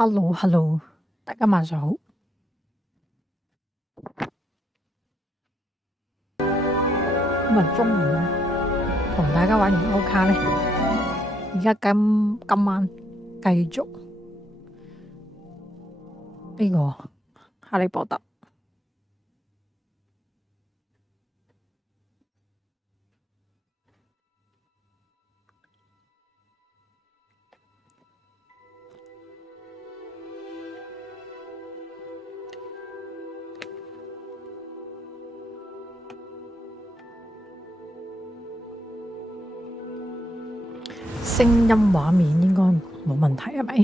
Hello，大家晚上好。今日中午同大家玩完歐卡呢，而家今晚繼續呢個哈利波特。聲音畫面應該冇問題係咪？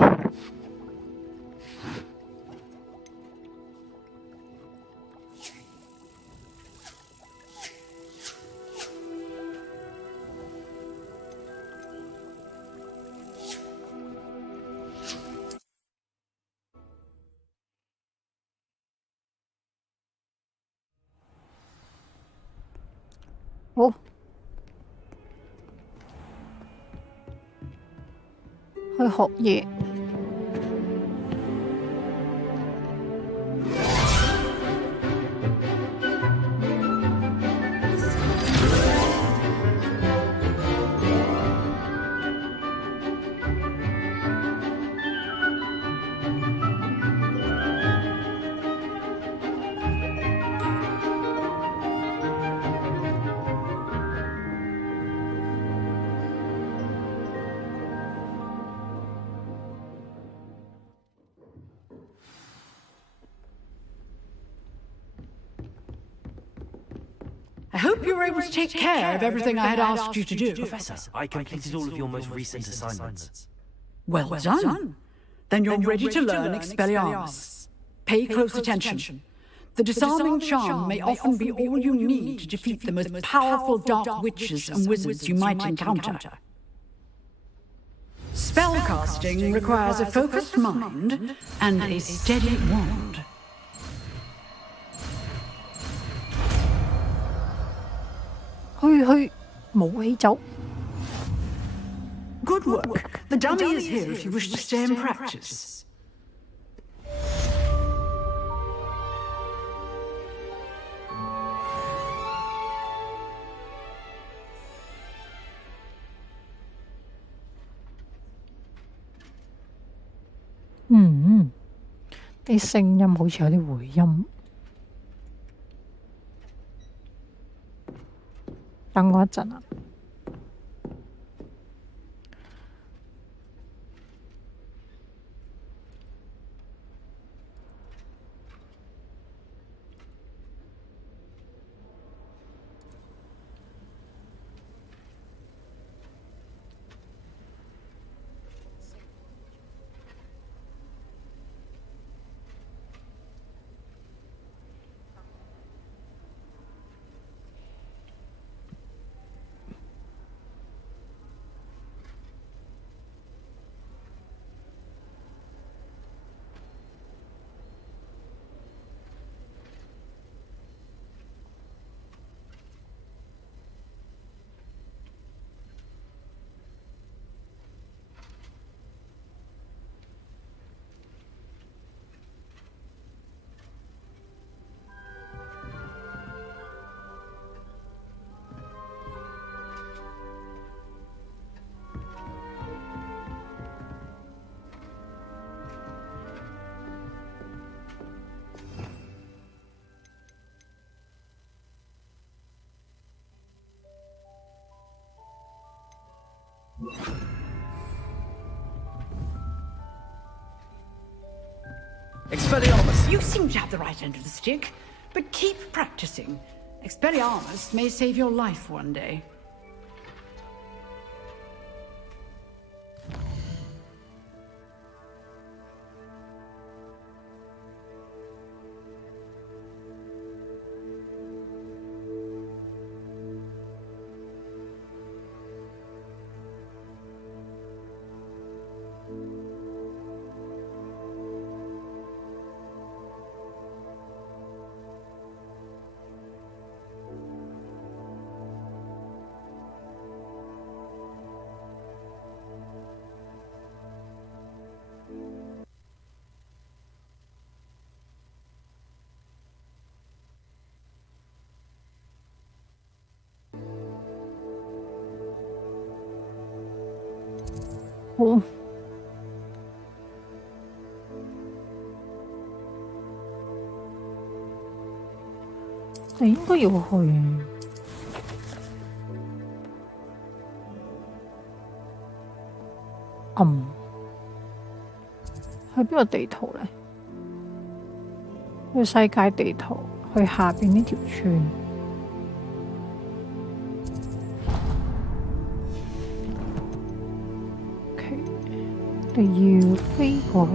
好。去學嘢。I hope you were able to take care of everything I had asked you to do. Professor, I completed all of your most recent assignments. Well done. Then you're ready to learn Expelliarmus. Pay close attention. The disarming charm may often be all you need to defeat the most powerful dark witches and wizards you might encounter. Spellcasting requires a focused mind and a steady wand.去武器走。 Good work. The dummy is here if you wish to stay and practice. Ừ, 啲聲音好似有啲回音。等我一陣啊。Expelliarmus! You seem to have the right end of the stick, but keep practicing. Expelliarmus may save your life one day. 好，你應該要去。去邊個地圖呢？去世界地圖，去下邊呢條村。OK，你要飛過去。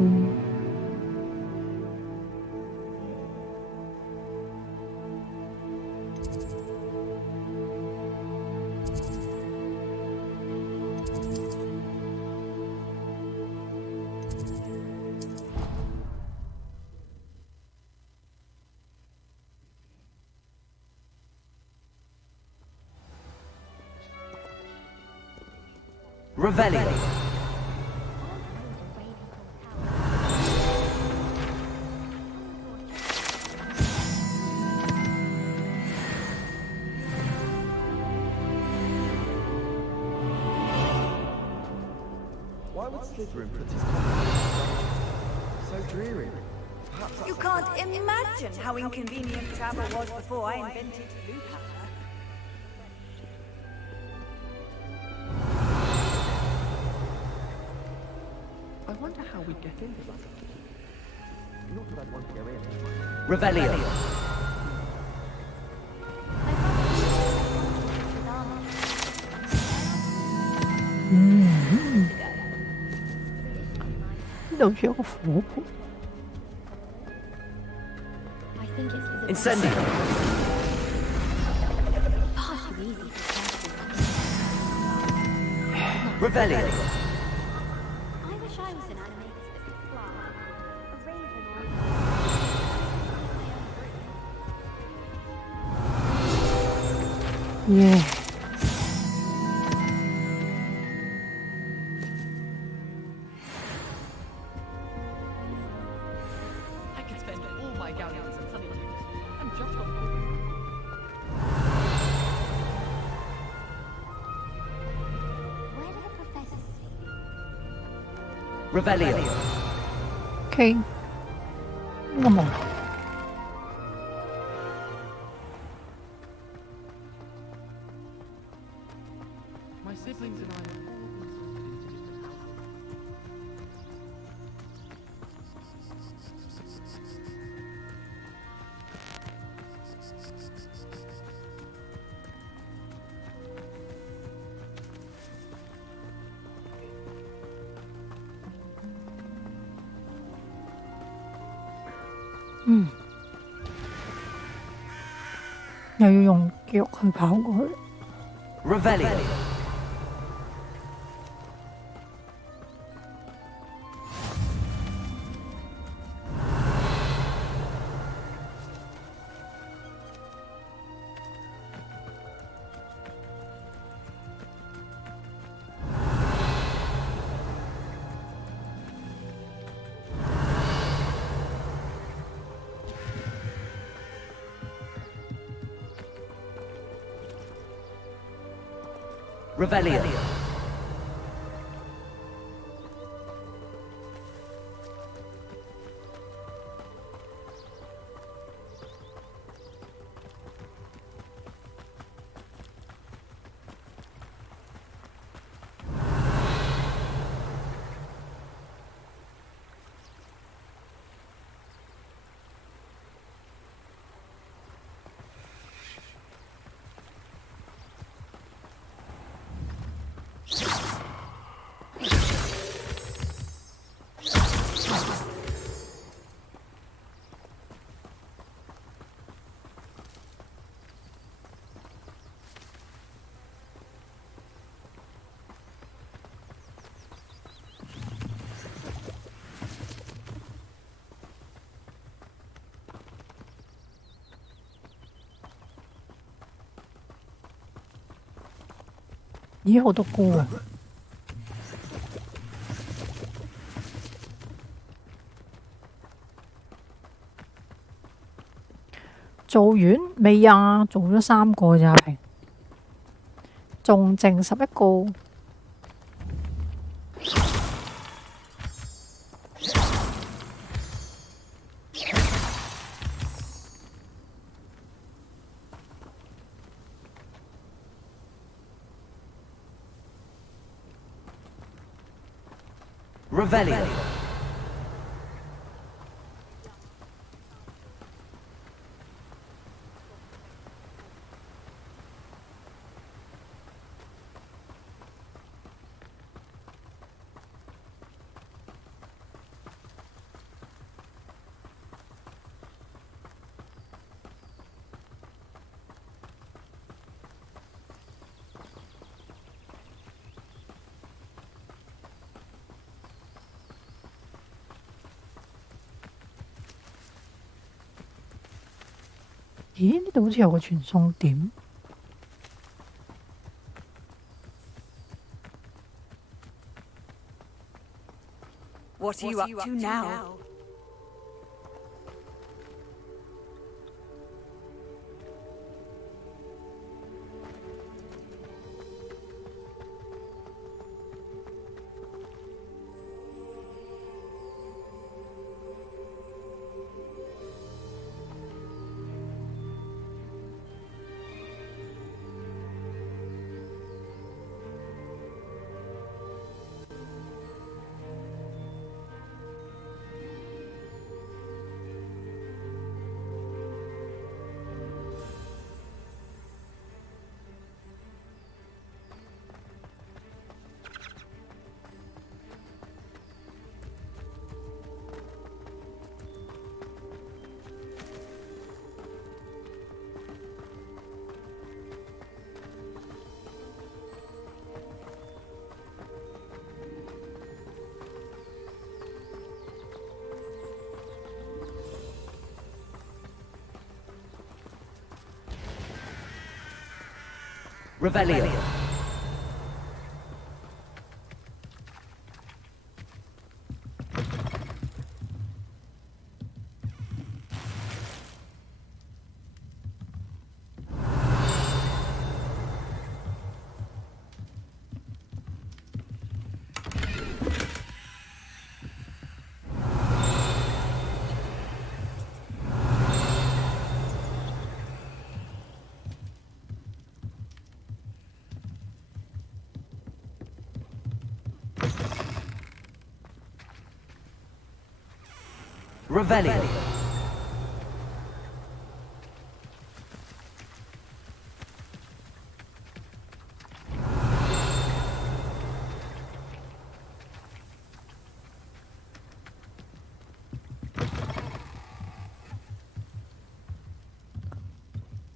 Revelio. Why would Slytherin put his so dreary? Perhaps You can't imagine how inconvenient travel was before I invented blue powder. I wonder how we'd get into that. Not that I'd want to go in. Revelio. Incendio. Revelio. I wish I was an animator that could fly. A raven or Yeah. I could spend all my galleons and honeydews. I'm just on Where do the professors sleep? Revelio. OK，呢個冇。My siblings and I are all consulted into different又要用腳去跑過去。Revelio. Revelio.咦，好多歌啊！做完未啊？做咗3個咋，仲剩11個。Revelio.咦？呢度好似有個傳送點。What are you up to now? Revelio. Revelio. Hogwarts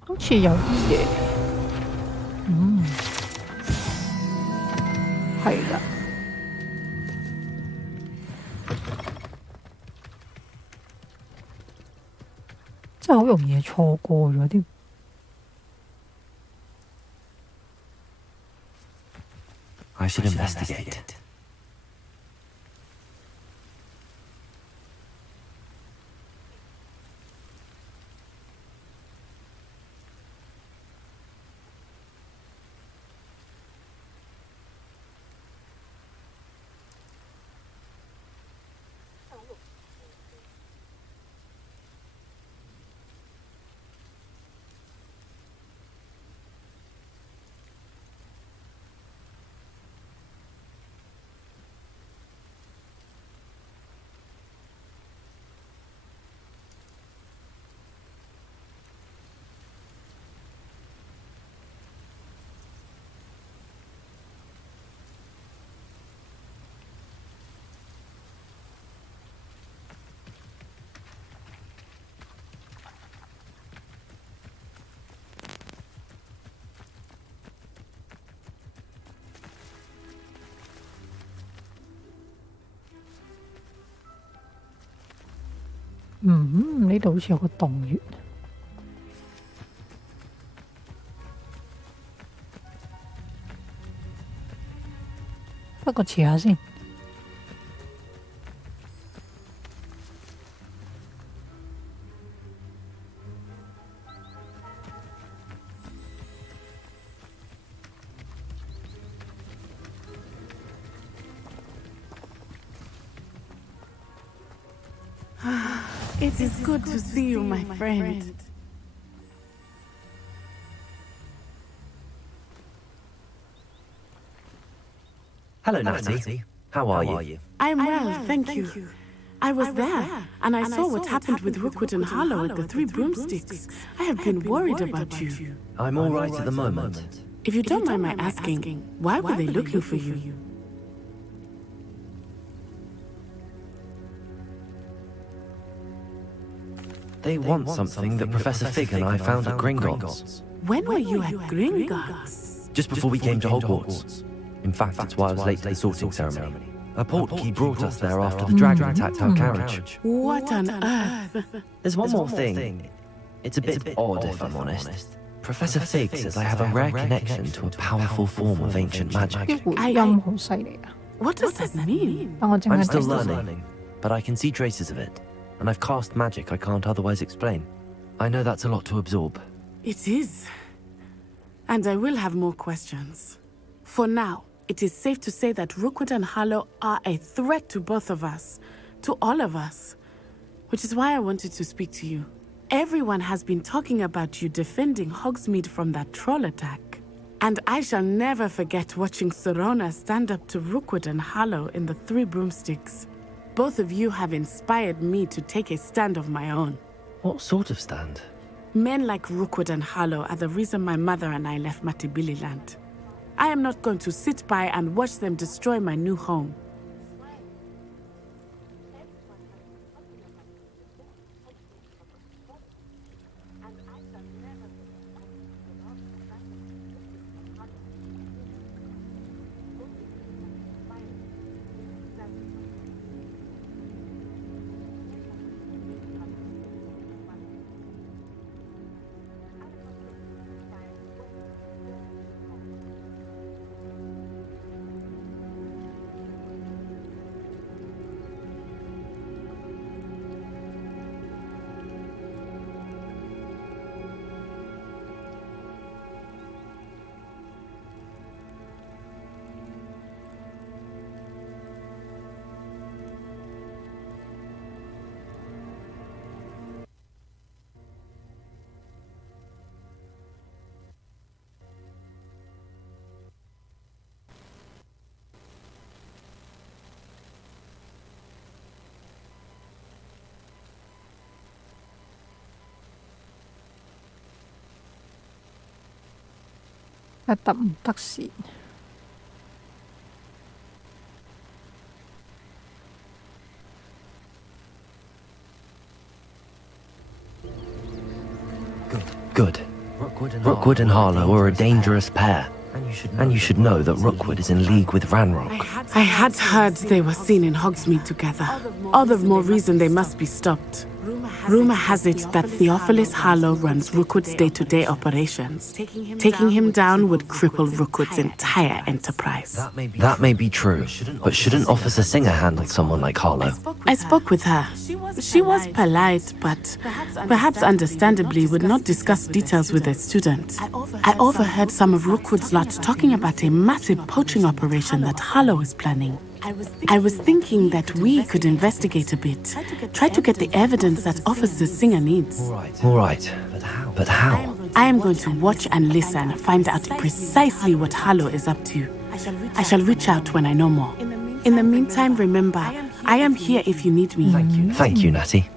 好似有啲嘢，係啦。真係好容易錯過咗啲。I should investigate.呢度好似有個洞穴，不過遲下先。It is good to see you, my friend. Hello, Natty. How are you? I'm well, thank you. I was there, and I saw what happened with Rookwood and Harlow at the Three Broomsticks. I have been worried about you. I'm all right at the moment. If you don't mind my asking, why were they looking for you? They want something that Professor Fig and I found at Gringotts. When were you at Gringotts? Just before we came to Hogwarts. In fact, it's why I was late to the sorting ceremony. A portkey brought us there after the dragon attacked our carriage. What on earth? There's one more thing. It's a bit odd, if I'm honest. Professor Fig says I have a rare connection to a powerful form of ancient 啲 magic. 回音好犀利啊！ What does that mean? 等我淨 I'm 係 still 睇 learning, but I can see traces of it. And I've cast magic I can't otherwise explain. I know that's a lot to absorb. It is. And I will have more questions. For now, it is safe to say that Rookwood and Harlow are a threat to both of us, to all of us. Which is why I wanted to speak to you. Everyone has been talking about you defending Hogsmeade from that troll attack. And I shall never forget watching Serona stand up to Rookwood and Harlow in the Three Broomsticks. Both of you have inspired me to take a stand of my own. What sort of stand? Men like Rookwood and Harlow are the reason my mother and I left Matabeleland. I am not going to sit by and watch them destroy my new home. Good. Rookwood and Harlow are a dangerous pair. And you should know that Rookwood is in league with Ranrock. I had heard they were seen in Hogsmeade together. All the more reason they must be stopped. Rumor has it that Theophilus Harlow runs Rookwood's day-to-day operations. Taking him down would cripple Rookwood's entire enterprise. That may be true, but shouldn't Officer Singer handle someone like Harlow? I spoke with her. She was polite, but perhaps understandably would not discuss details with a student. I overheard some of Rookwood's lot talking about a massive poaching operation that Harlow is planning. I was thinking that we could investigate a bit, try to get the evidence that Officer Singer needs. All right, but how? I am going to watch and listen, find out precisely what Harlow is up to. I shall reach out when I know more. In the meantime, remember, I am here if you need me. Thank you, Natty.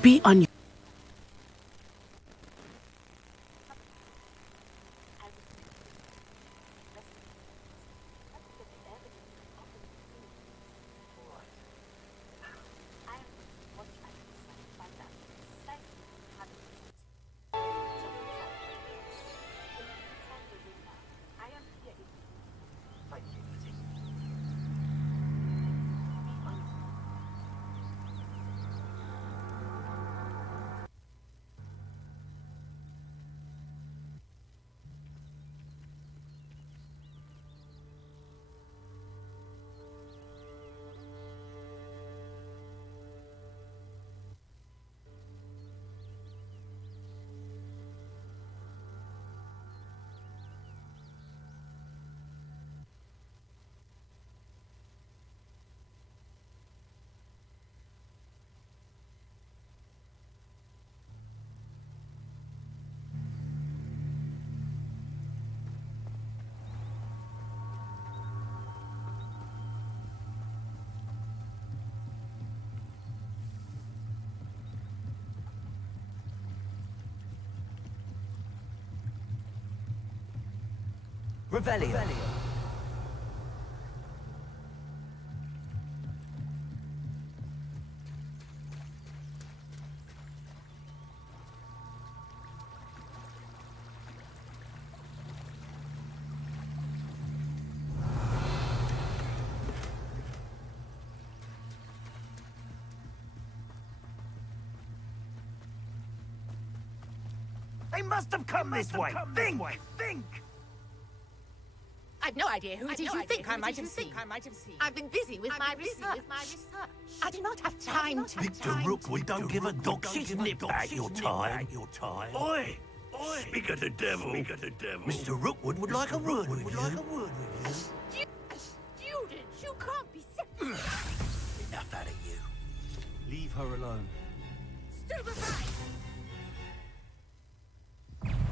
Be on your... Revelio. They must have come this way. Think! I've no idea who it is you think I might have seen. I've been busy with my research. I do not have time to... Victor Rookwood don't give a dog shit. Nip back your time. Oi! Speak of the devil. Mr. Rookwood would like a word with you. Students, you can't be sick. Enough out of you. Leave her alone. Stupefy!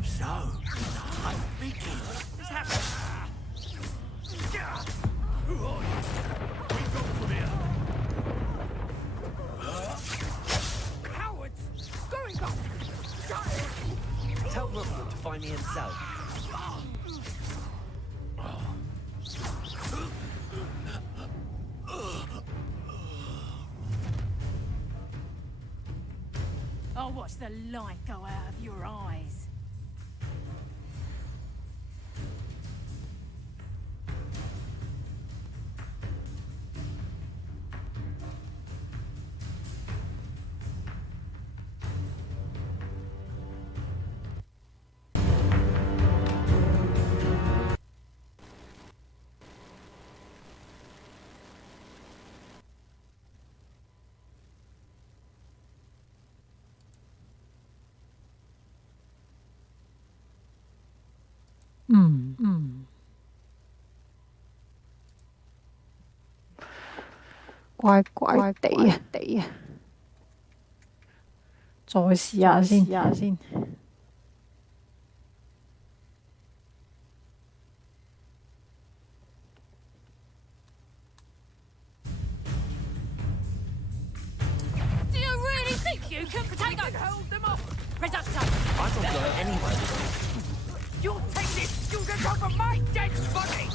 So, I'm thinking. Who are you? We go from here. Cowards! Going up! Tell Rookwood to find me himself. I'll watch the light go out of your eyes.怪怪地啊！再試下先。Do you really think you can hold them off? Reducto! I'm not going anywhere with you. You'll take this student off of my dead body!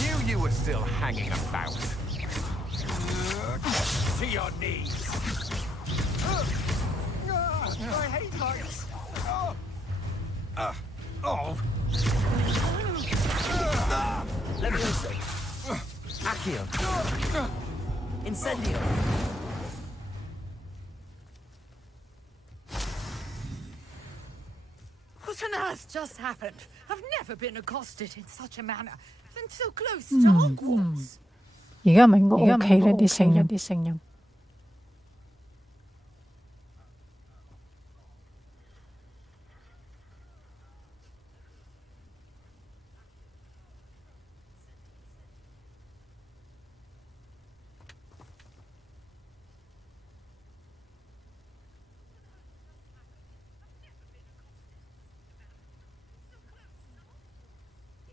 Knew you were still hanging about. To your knees. I hate heights. Levioso. Accio. Incendio. What on earth just happened? I've never been accosted in such a manner. And so close to Hogwarts. 而家咪我 OK 呢啲聲音。而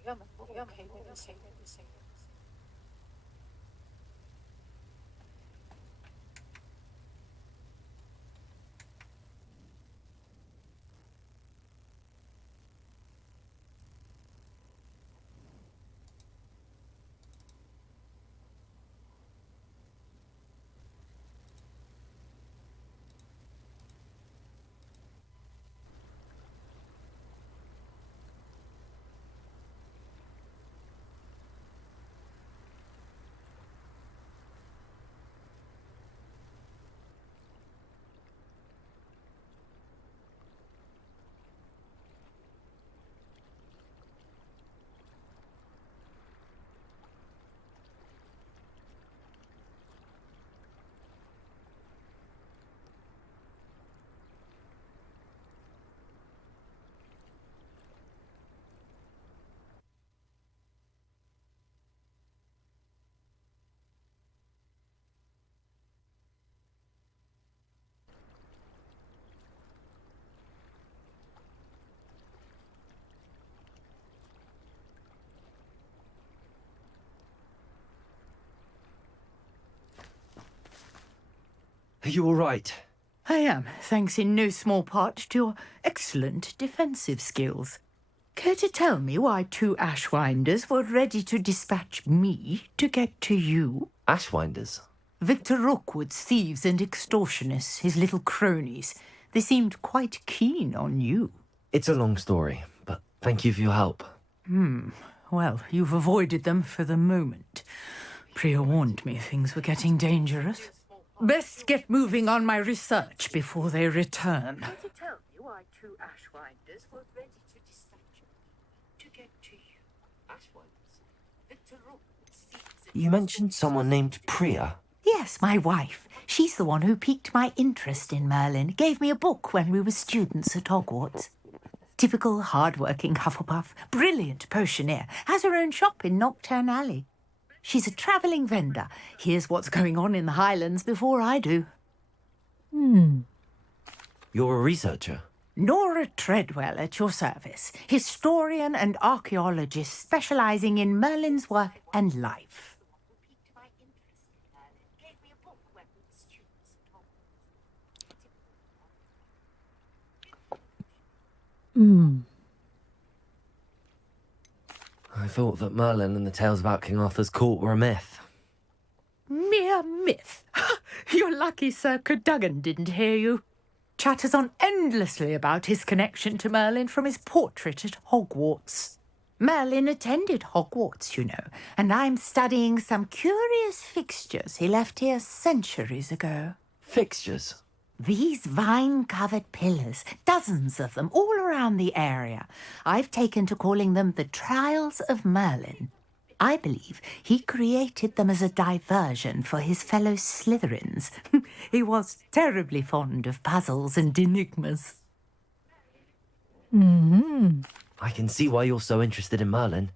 家咪我 OK 呢啲聲音。you all right? I am, thanks in no small part to your excellent defensive skills. Care to tell me why 2 Ashwinders were ready to dispatch me to get to you? Ashwinders? Victor Rookwood's thieves and extortionists, his little cronies. They seemed quite keen on you. It's a long story, but thank you for your help. Well, you've avoided them for the moment. Priya warned me things were getting dangerous. Best get moving on my research before they return. Care to tell me why 2 Ashwinders were ready to dispatch me to get to you? Ashwinders? Victor Rookwood's thieves and... You mentioned someone named Priya. Yes, my wife. She's the one who piqued my interest in Merlin. Gave me a book when we were students at Hogwarts. Typical hard-working Hufflepuff. Brilliant potioneer. Has her own shop in Knockturn Alley. She's a travelling vendor. Hears what's going on in the Highlands before I do. You're a researcher? Nora Treadwell at your service. Historian and archaeologist specialising in Merlin's work and life. I thought that Merlin and the tales about King Arthur's court were a myth. Mere myth. You're lucky Sir Cadogan didn't hear you. Chatters on endlessly about his connection to Merlin from his portrait at Hogwarts. Merlin attended Hogwarts, you know, and I'm studying some curious fixtures he left here centuries ago. Fixtures? These vine-covered pillars, dozens of them, all around the area. I've taken to calling them the Trials of Merlin. I believe he created them as a diversion for his fellow Slytherins. He was terribly fond of puzzles and enigmas. I can see why you're so interested in Merlin.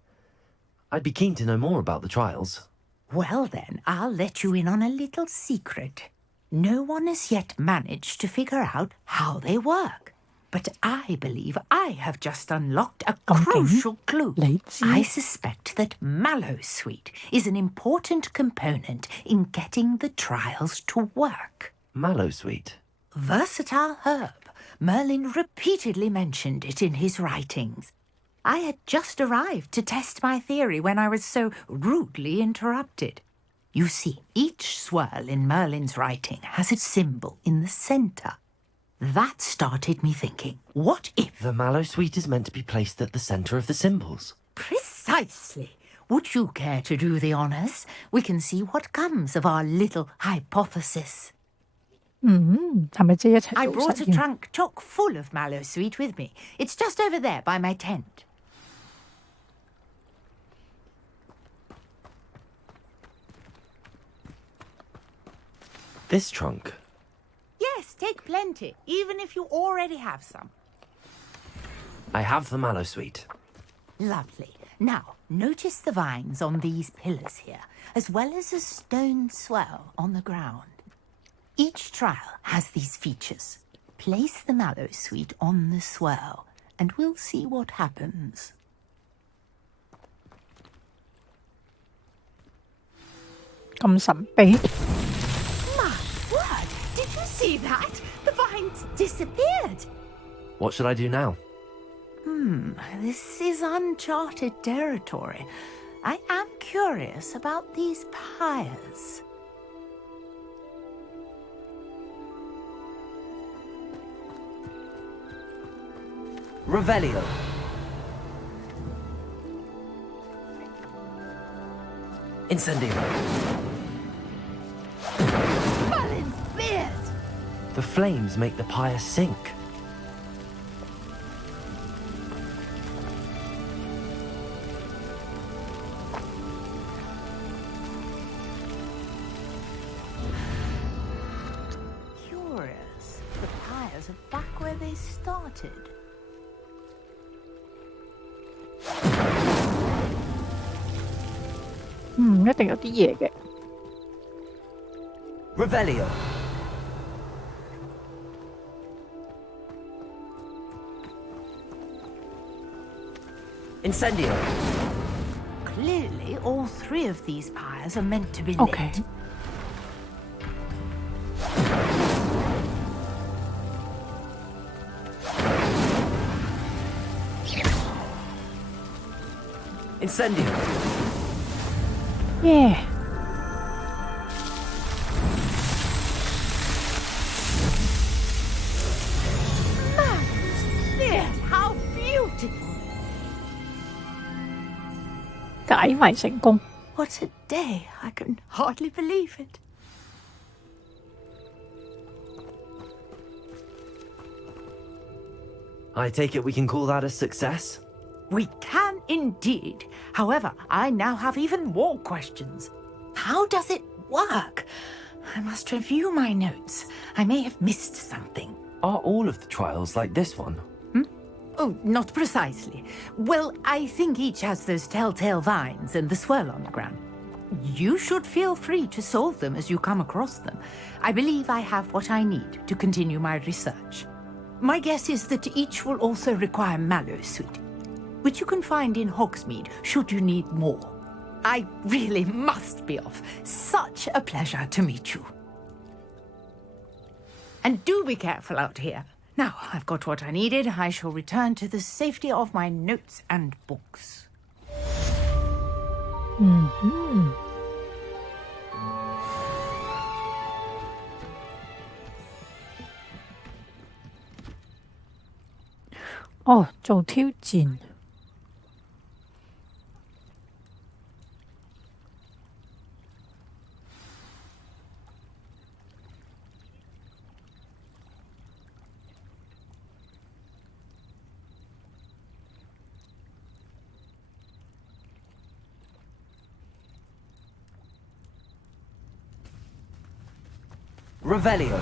I'd be keen to know more about the trials. Well then, I'll let you in on a little secret. No one has yet managed to figure out how they work. But I believe I have just unlocked a crucial clue. I suspect that Mallowsweet is an important component in getting the trials to work. Mallowsweet? Versatile herb. Merlin repeatedly mentioned it in his writings. I had just arrived to test my theory when I was so rudely interrupted. You see, each swirl in Merlin's writing has a symbol in the centre. That started me thinking, what if... The Mallowsweet is meant to be placed at the centre of the symbols. Precisely. Would you care to do the honours? We can see what comes of our little hypothesis. I brought a trunk chock full of Mallowsweet with me. It's just over there by my tent. This trunk? Yes, take plenty, even if you already have some. I have the Mallowsweet. Lovely. Now, notice the vines on these pillars here, as well as a stone swell on the ground. Each trial has these features. Place the Mallowsweet on the swell, and we'll see what happens. My word! Did you see that? The vines disappeared. What should I do now? This is uncharted territory. I am curious about these pyres. Revelio. Incendio. Merlin's beard! The flames make the pyre sink. Curious. The pyres are back where they started. Revelio. Incendio. Clearly, all three of these pyres are meant to be lit. Incendio! Yeah. Yes, how beautiful! 解謎成功。 What a day! I can hardly believe it. I take it we can call that a success? We can indeed. However, I now have even more questions. How does it work? I must review my notes. I may have missed something. Are all of the trials like this one? Oh, not precisely. Well, I think each has those telltale vines and the swirl on the ground. You should feel free to solve them as you come across them. I believe I have what I need to continue my research. My guess is that each will also require mallow sweet, which you can find in Hogsmeade should you need more. I really must be off. Such a pleasure to meet you. And do be careful out here. Now, I've got what I needed. I shall return to the safety of my notes and books. Mm-hmm. 哦，做挑戰。Revelio.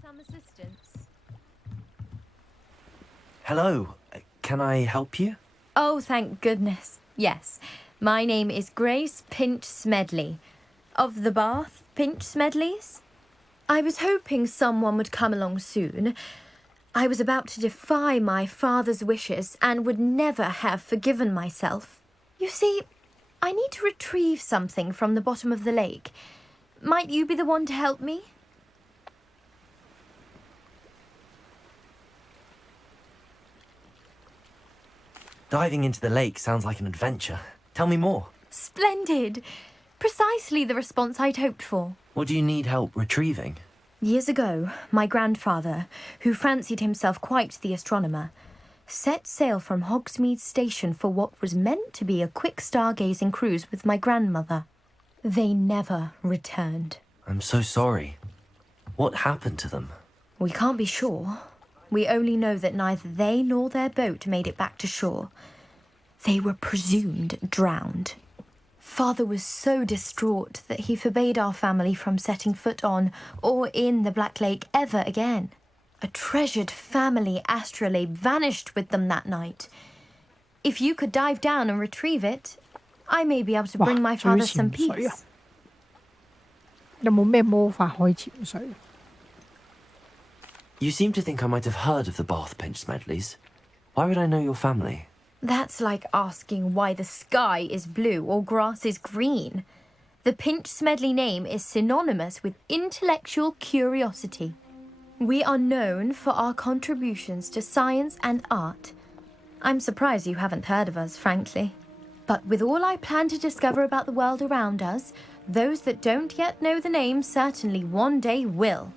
Some assistance. Hello. Can I help you? Oh, thank goodness. Yes. My name is Grace Pinch Smedley. Of the Bath Pinch Smedleys? I was hoping someone would come along soon. I was about to defy my father's wishes and would never have forgiven myself. You see, I need to retrieve something from the bottom of the lake. Might you be the one to help me? Diving into the lake sounds like an adventure. Tell me more. Splendid! Precisely the response I'd hoped for. What do you need help retrieving? Years ago, my grandfather, who fancied himself quite the astronomer, set sail from Hogsmeade Station for what was meant to be a quick stargazing cruise with my grandmother. They never returned. I'm so sorry. What happened to them? We can't be sure. We only know that neither they nor their boat made it back to shore. They were presumed drowned. Father was so distraught that he forbade our family from setting foot on or in the Black Lake ever again. A treasured family astrolabe vanished with them that night. If you could dive down and retrieve it, I may be able to bring my father some peace. 有冇咩魔法可以潛水？ You seem to think I might have heard of the Bath Pinch Smedleys. Why would I know your family? That's like asking why the sky is blue or grass is green. The Pinch Smedley name is synonymous with intellectual curiosity. We are known for our contributions to science and art. I'm surprised you haven't heard of us, frankly. But with all I plan to discover about the world around us, those that don't yet know the name certainly one day will.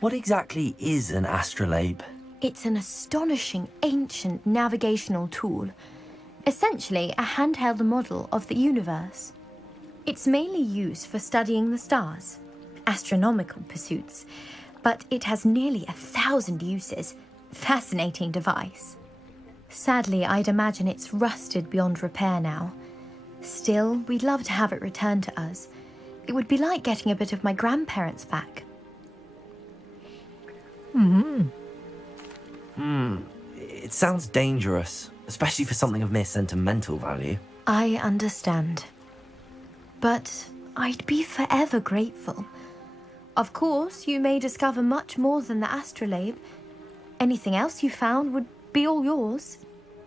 What exactly is an astrolabe? It's an astonishing ancient navigational tool, essentially a handheld model of the universe. It's mainly used for studying the stars, astronomical pursuits, but it has nearly 1,000 uses. Fascinating device. Sadly, I'd imagine it's rusted beyond repair now. Still, we'd love to have it returned to us. It would be like getting a bit of my grandparents back. It sounds dangerous, especially for something of mere sentimental value. I understand. But I'd be forever grateful. Of course, you may discover much more than the astrolabe. Anything else you found would be all yours.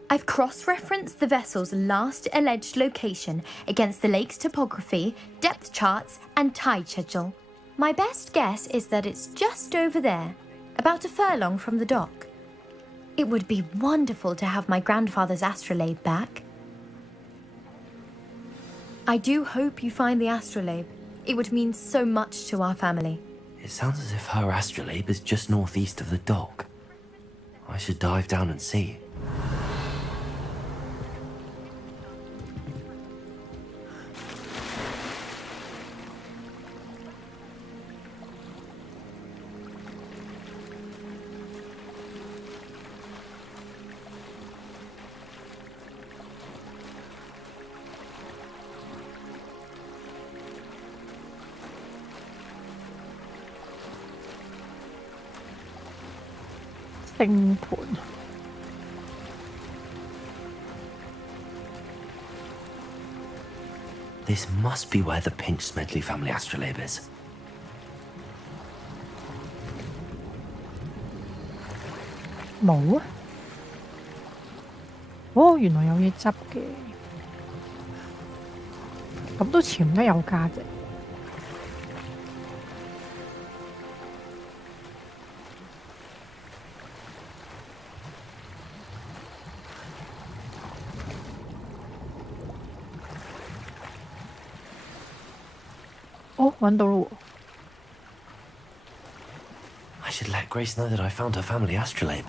I've cross-referenced the vessel's last alleged location against the lake's topography, depth charts, and tide schedule. My best guess is that it's just over there, about a furlong from the dock. It would be wonderful to have my grandfather's astrolabe back. I do hope you find the astrolabe. It would mean so much to our family. It sounds as if her astrolabe is just northeast of the dock. I should dive down and see. This must be where the Pinch Smedley family astrolabe is. 冇啊！哦，原來有嘢執嘅，咁都潛得有價值。哦，揾到咯喎！ I should let Grace know that I found her family astrolabe.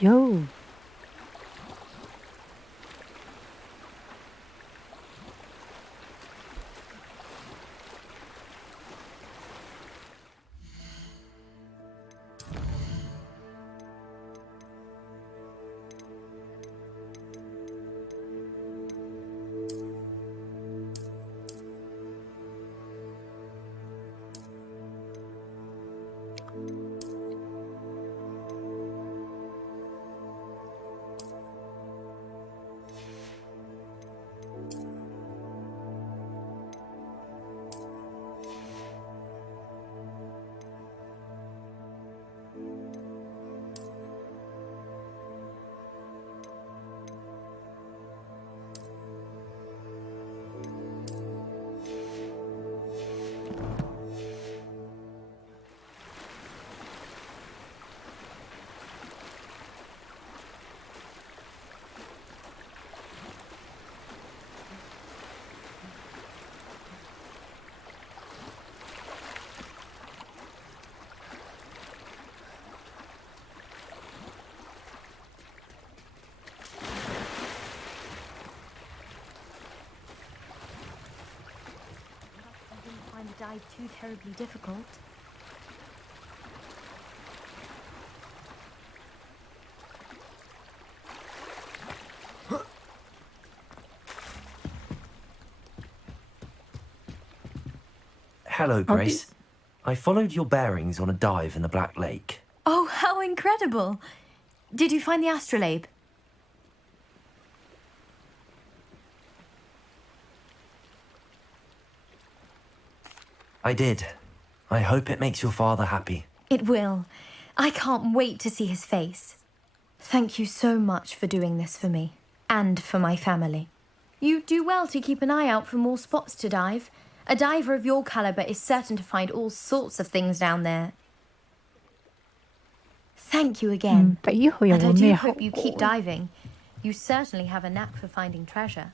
Yo. The dive too terribly difficult. Hello, Grace. I followed your bearings on a dive in the Black Lake. Oh, how incredible! Did you find the astrolabe? I did. I hope it makes your father happy. It will. I can't wait to see his face. Thank you so much for doing this for me, and for my family. You do well to keep an eye out for more spots to dive. A diver of your caliber is certain to find all sorts of things down there. Thank you again. 俾佢又 And 會 I 咩 do 後 hope you 果 keep diving. You certainly have a knack for finding treasure.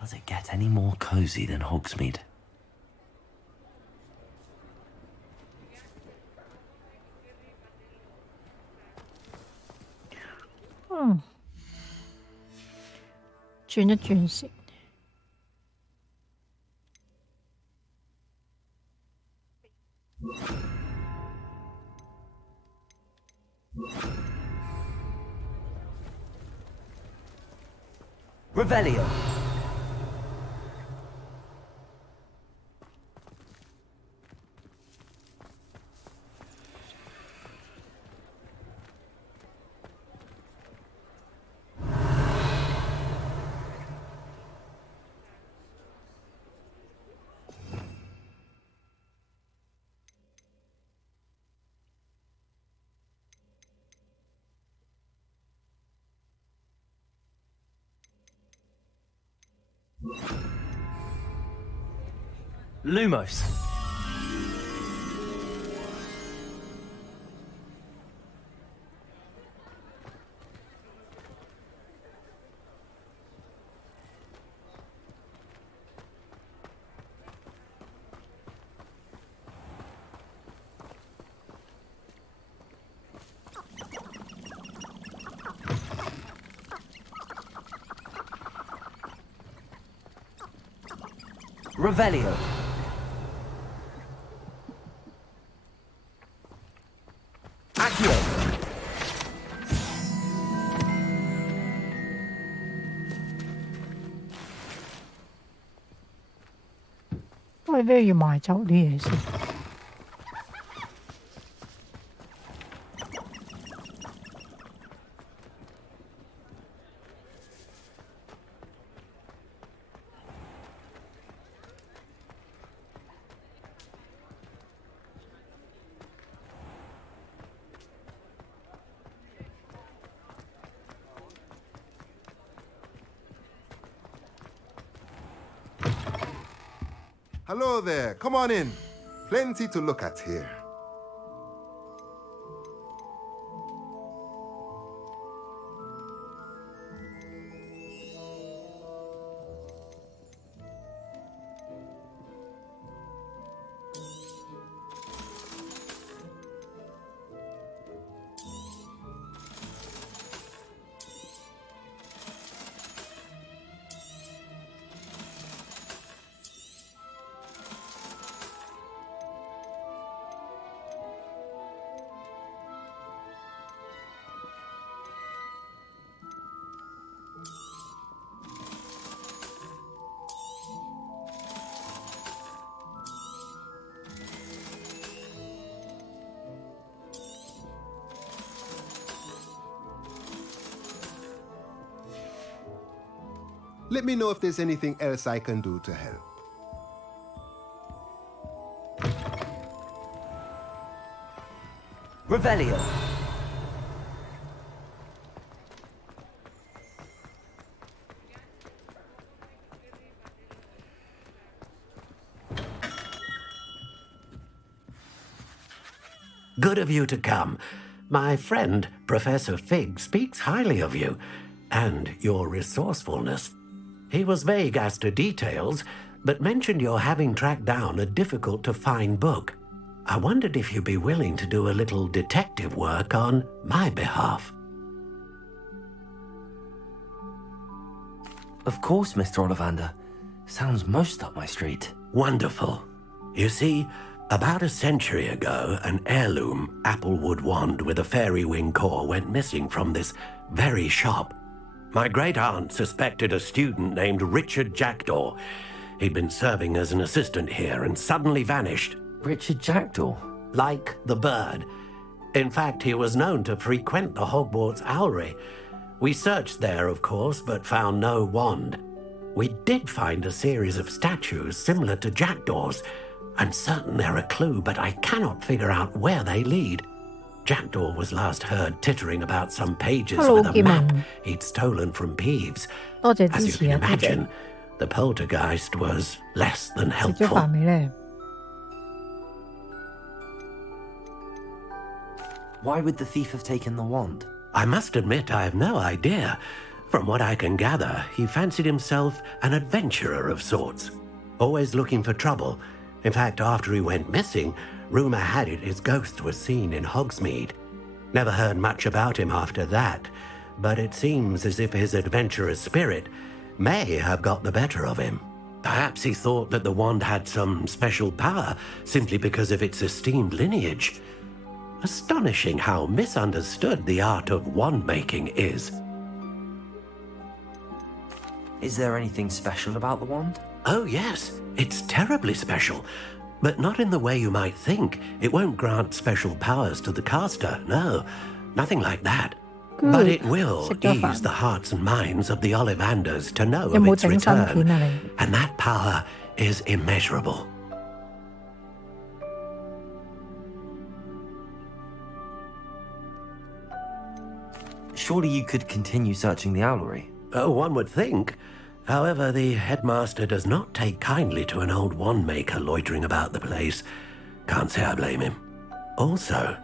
Does it get any more cozy than Hogsmeade? Revelio. Lumos. Revelio. Accio. Why do you 賣走啲嘢先？Hello there, come on in. Plenty to look at here. Let me know if there's anything else I can do to help. Revelio. Good of you to come. My friend, Professor Fig, speaks highly of you and your resourcefulness. He was vague as to details, but mentioned your having tracked down a difficult-to-find book. I wondered if you'd be willing to do a little detective work on my behalf. Of course, Mr. Ollivander. Sounds most up my street. Wonderful. You see, about a century ago, an heirloom applewood wand with a fairy wing core went missing from this very shop. My great-aunt suspected a student named Richard Jackdaw. He'd been serving as an assistant here and suddenly vanished. Richard Jackdaw? Like the bird. In fact, he was known to frequent the Hogwarts Owlery. We searched there, of course, but found no wand. We did find a series of statues similar to Jackdaw's. I'm certain they're a clue, but I cannot figure out where they lead. Jackdaw was last heard tittering about some pages with a map he'd stolen from Peeves. As you can imagine, the poltergeist was less than helpful. Why would the thief have taken the wand? I must admit I have no idea. From what I can gather, he fancied himself an adventurer of sorts, always looking for trouble. In fact, after he went missing, rumor had it his ghost was seen in Hogsmeade. Never heard much about him after that, but it seems as if his adventurous spirit may have got the better of him. Perhaps he thought that the wand had some special power simply because of its esteemed lineage. Astonishing how misunderstood the art of wand-making is. Is there anything special about the wand? Oh, yes. It's terribly special. But not in the way you might think. It won't grant special powers to the caster, no. Nothing like that. Good. But it will ease the hearts and minds of the Ollivanders to know of its return. And that power is immeasurable. Surely you could continue searching the owlery. Oh, one would think. However, the headmaster does not take kindly to an old wand-maker loitering about the place. Can't say I blame him. Also,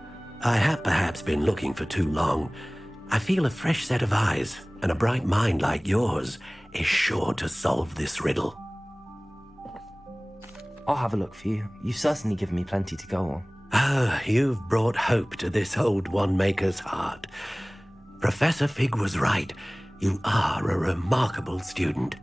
I have perhaps been looking for too long. I feel a fresh set of eyes, and a bright mind like yours is sure to solve this riddle. I'll have a look for you. You've certainly given me plenty to go on. Ah, you've brought hope to this old wand-maker's heart. Professor Fig was right. You are a remarkable student.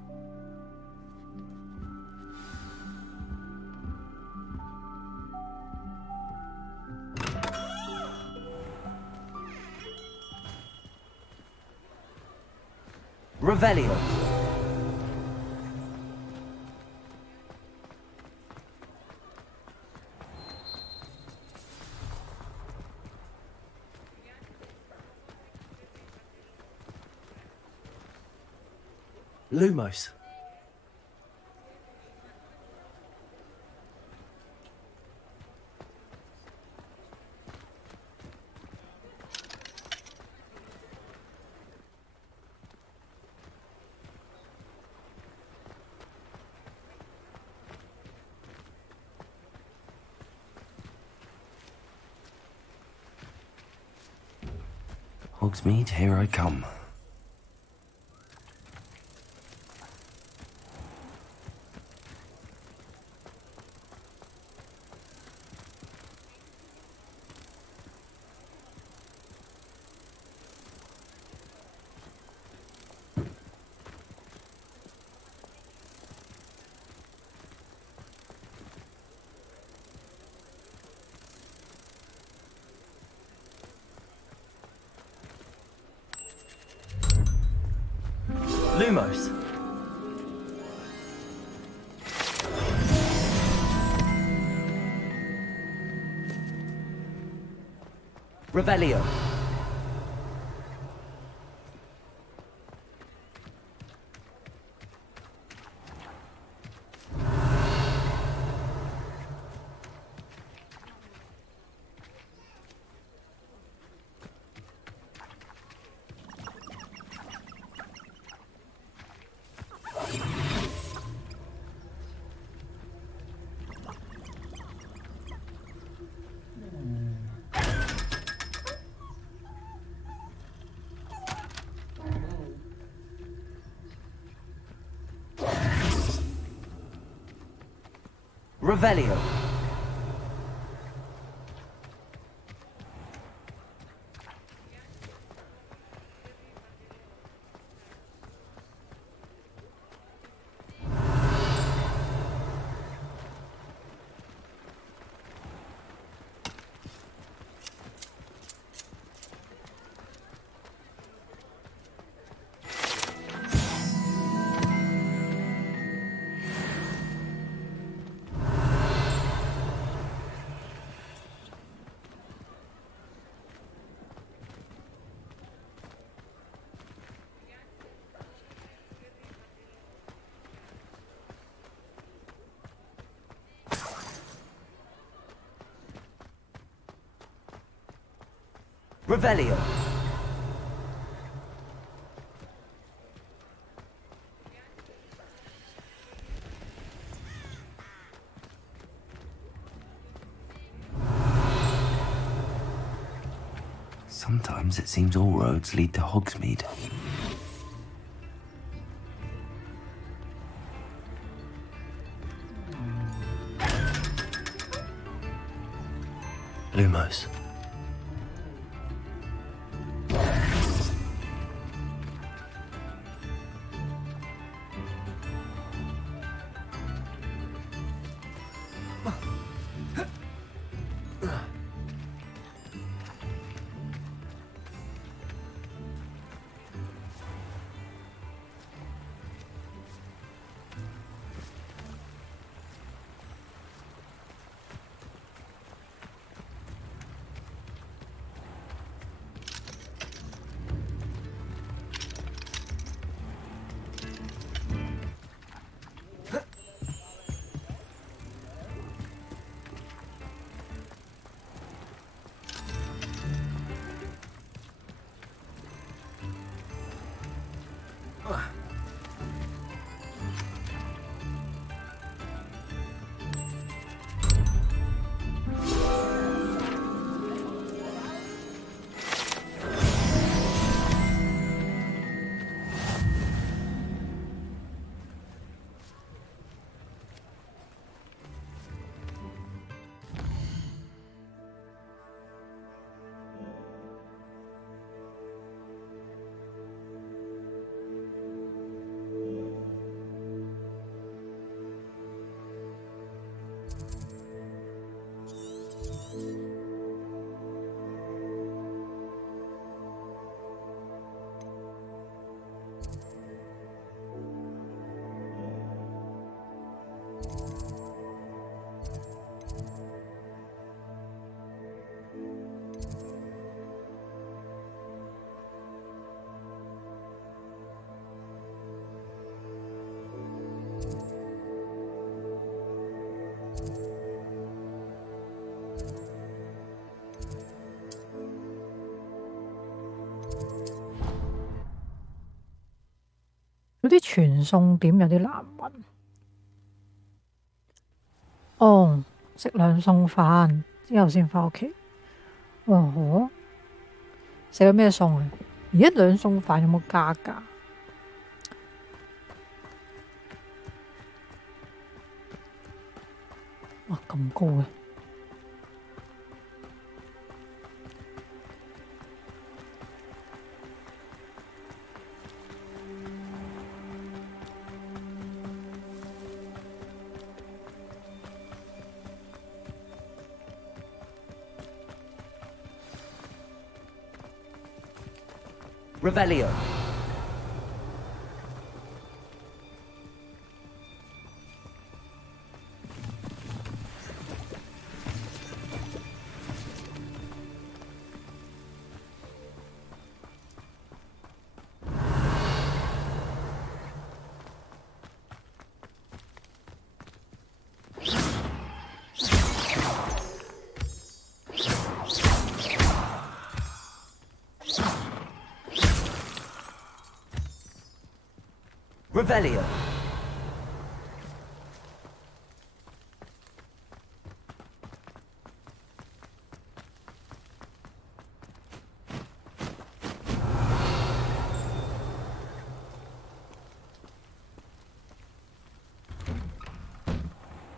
Revelio. Lumos. Hogsmeade, here I come. Lumos. Revelio. Revelio. Revelio. Sometimes it seems all roads lead to Hogsmeade. Lumos.嗰啲傳送點有啲難揾。哦，食兩餸飯之後先返屋企。哦，食咗咩餸啊？而家兩餸飯有冇加價？哇，咁高嘅！Revelio. Revelio.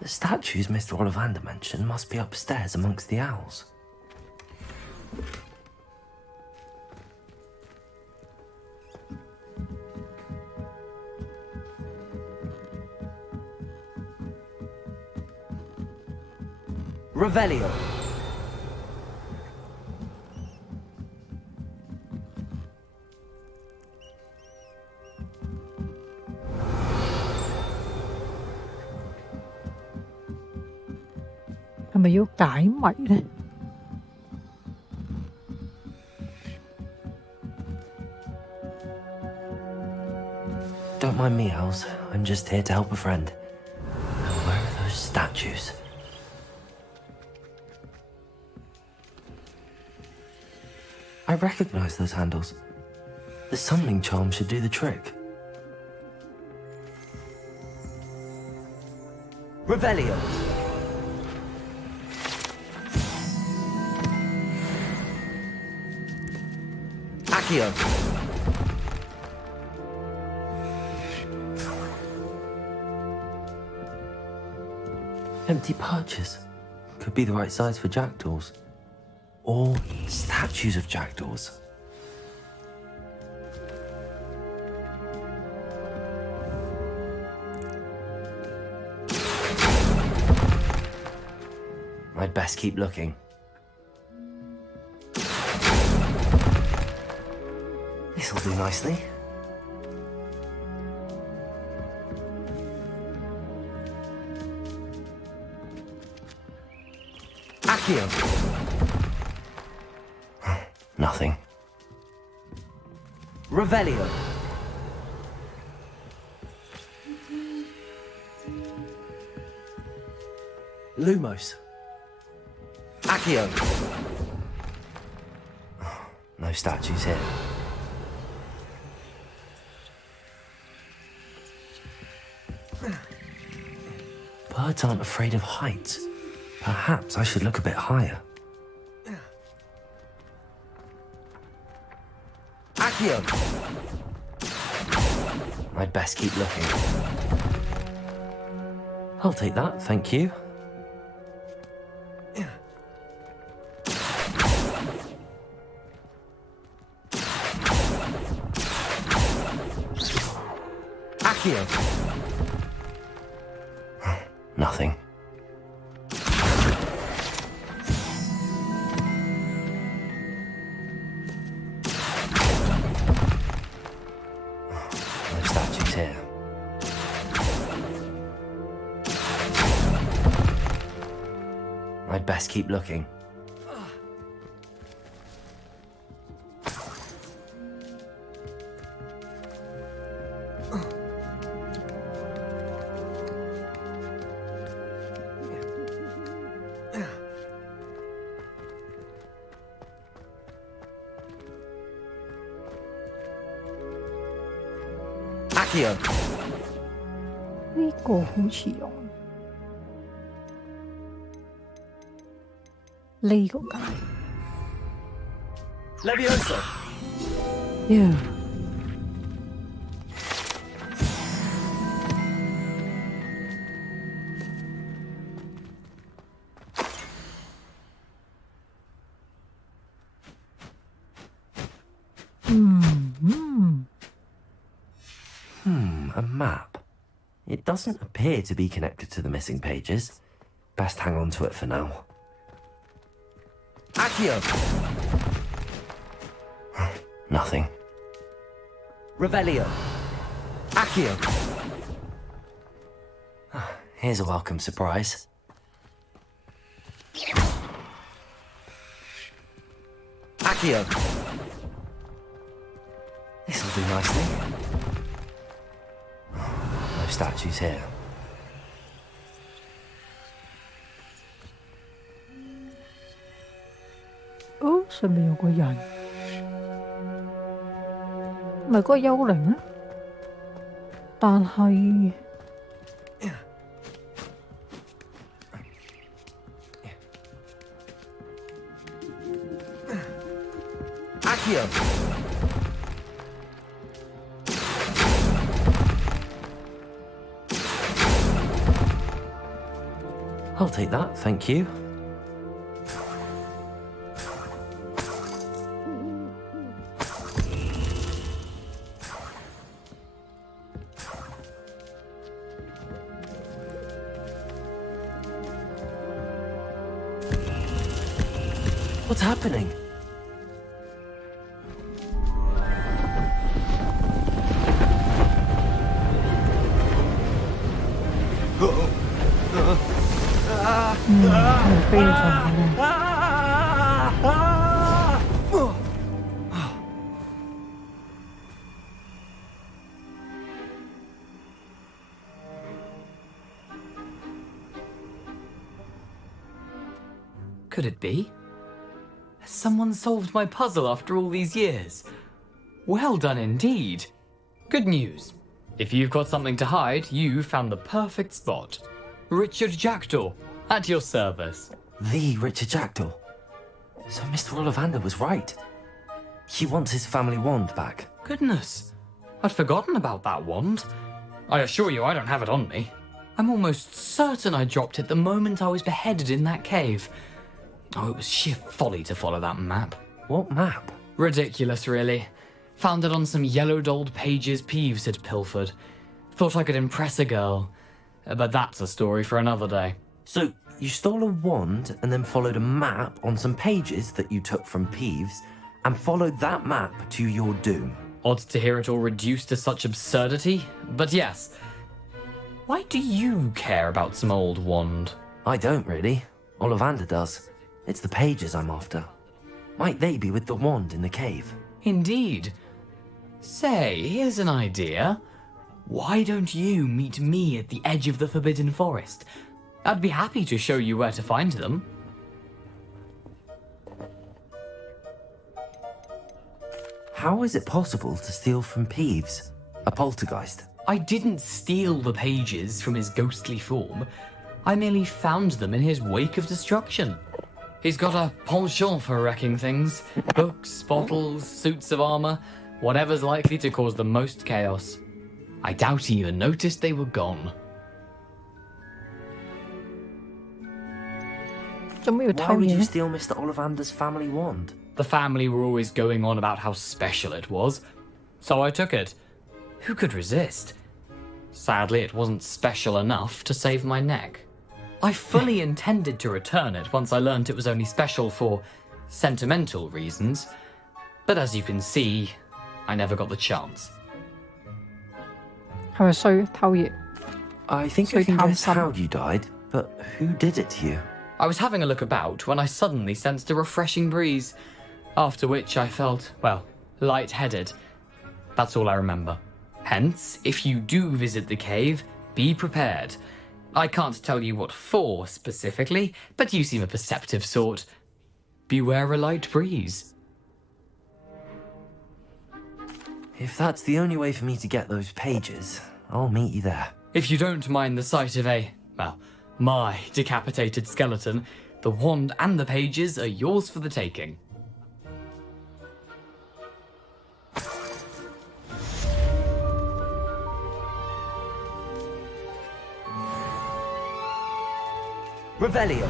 The statues Mr. Ollivander mentioned must be upstairs amongst the owls. Revelio.係咪要解謎呢？ Don't mind me, owls. I'm just here to help a friend. Where are those statues? I recognize those handles. The summoning charm should do the trick. Revelio. Accio. Empty perches. Could be the right size for jackdaws. Or statues of jackdaws. I'd best keep looking. This'll do nicely. Accio. Nothing. Revelio. Lumos. Accio. No statues here. Birds aren't afraid of heights. Perhaps I should look a bit higher. Accio! I'd best keep looking. I'll take that, thank you. Accio! Nothing. No statues here. I'd best keep looking. Accio! 呢個好似用呢個解。 Levioso! Yeah. A map. It doesn't appear to be connected to the missing pages. Best hang on to it for now. Accio! Nothing. Revelio. Accio! Here's a welcome surprise. Accio! This'll do nicely. No statues here. Oh, 上面有個人，咪嗰個幽靈咧？但係Accio! I'll take that, thank you. What's happening? Could it be? Has someone solved my puzzle after all these years? Well done indeed. Good news. If you've got something to hide, you've found the perfect spot. Richard Jackdaw, at your service. The Richard Jackdaw. So Mr. Ollivander was right. He wants his family wand back. Goodness, I'd forgotten about that wand. I assure you I don't have it on me. I'm almost certain I dropped it the moment I was beheaded in that cave. Oh, it was sheer folly to follow that map. What map? Ridiculous, really. Found it on some yellowed old pages Peeves had pilfered. Thought I could impress a girl. But that's a story for another day. So, you stole a wand and then followed a map on some pages that you took from Peeves and followed that map to your doom. Odd to hear it all reduced to such absurdity, but yes. Why do you care about some old wand? I don't really. Ollivander does. It's the pages I'm after. Might they be with the wand in the cave? Indeed. Say, here's an idea. Why don't you meet me at the edge of the Forbidden Forest? I'd be happy to show you where to find them. How is it possible to steal from Peeves, a poltergeist? I didn't steal the pages from his ghostly form. I merely found them in his wake of destruction. He's got a penchant for wrecking things. Books, bottles, suits of armor, whatever's likely to cause the most chaos. I doubt he even noticed they were gone. Why would you steal Mr. Ollivander's family wand? The family were always going on about how special it was, so I took it. Who could resist? Sadly, it wasn't special enough to save my neck. I fully intended to return it once I learned it was only special for sentimental reasons, but as you can see, I never got the chance. I think I can guess how you died, but who did it to you? I was having a look about when I suddenly sensed a refreshing breeze, after which I felt, well, lightheaded. That's all I remember. Hence, if you do visit the cave, be prepared. I can't tell you what for specifically, but you seem a perceptive sort. Beware a light breeze. If that's the only way for me to get those pages, I'll meet you there. If you don't mind the sight of my decapitated skeleton, the wand and the pages are yours for the taking. Revelio.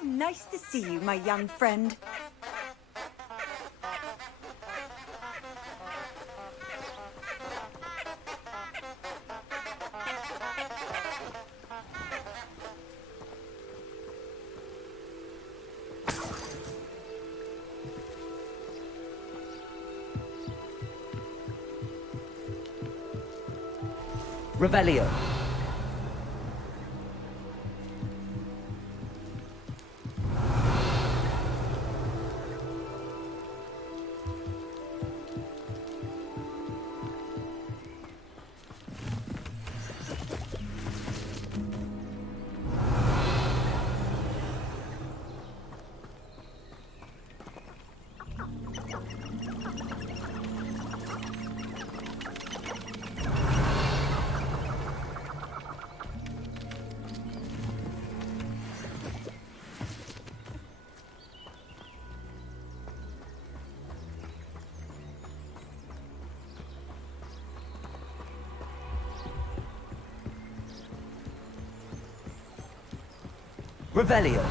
How nice to see you, my young friend. Revelio. Revelio.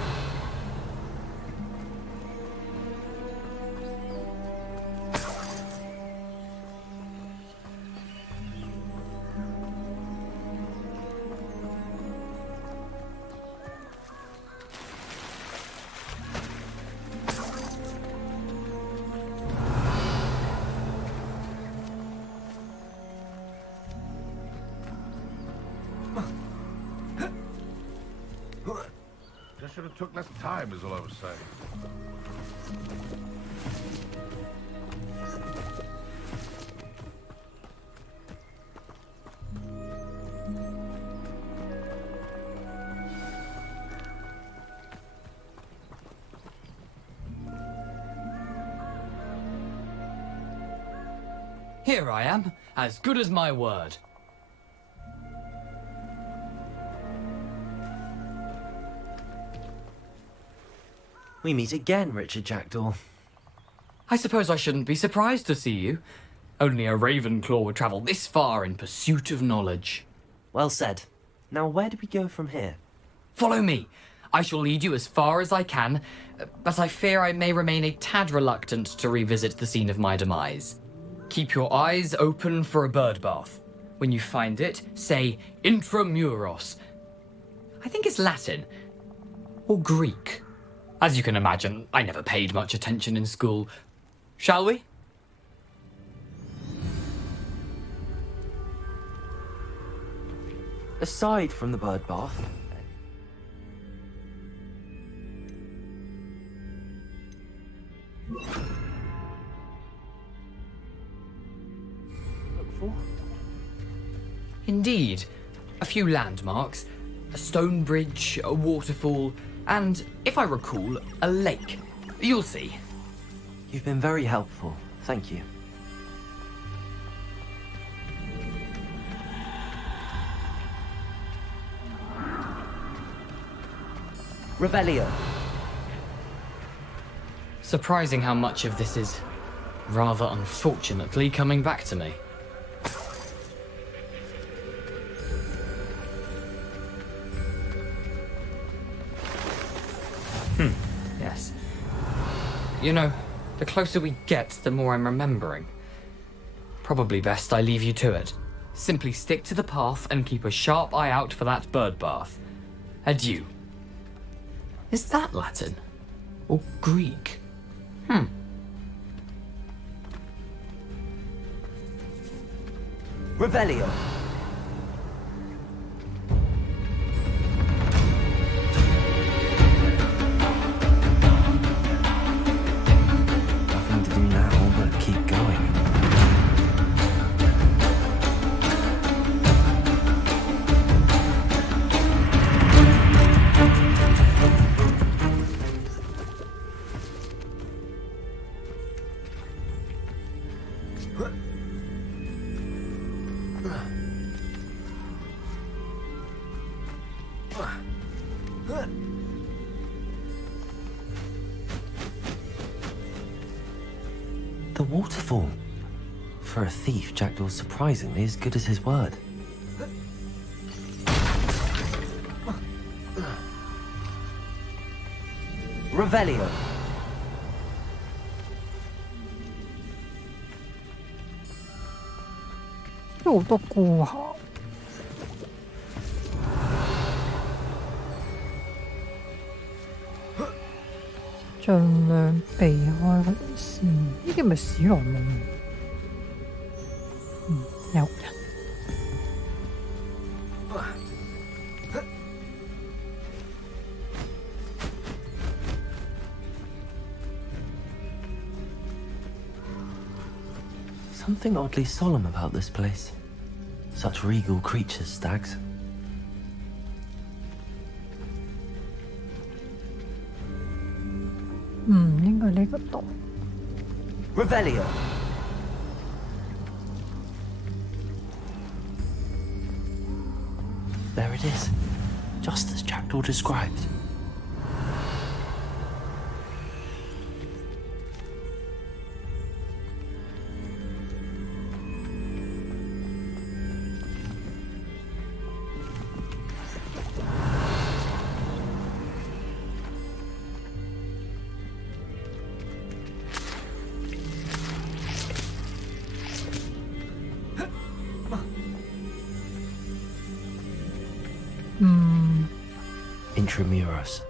Just should have took less time, is all I was saying. Here I am, as good as my word. We meet again, Richard Jackdaw. I suppose I shouldn't be surprised to see you. Only a Ravenclaw would travel this far in pursuit of knowledge. Well said. Now where do we go from here? Follow me. I shall lead you as far as I can, but I fear I may remain a tad reluctant to revisit the scene of my demise. Keep your eyes open for a bird bath. When you find it, say intramuros. I think it's Latin. Or Greek. As you can imagine, I never paid much attention in school. Shall we? Aside from the bird bath, look for? Indeed. A few landmarks. A stone bridge, a waterfall, and, if I recall, a lake. You'll see. You've been very helpful. Thank you. Revelio. Surprising how much of this is, rather unfortunately, coming back to me. Yes. You know, the closer we get, the more I'm remembering. Probably best I leave you to it. Simply stick to the path and keep a sharp eye out for that bird bath. Adieu. Is that Latin? Or Greek? Revelio. Nothing to do now but keep going. The waterfall. For a thief, Jackdaw's surprisingly as good as his word. Revelio.好多顧客。盡量避開佢哋先。呢啲咪史萊姆？有人。something oddly solemn about this place. Such regal creatures, stags. Revelio. There it is, just as Jackdaw described. Intramuros.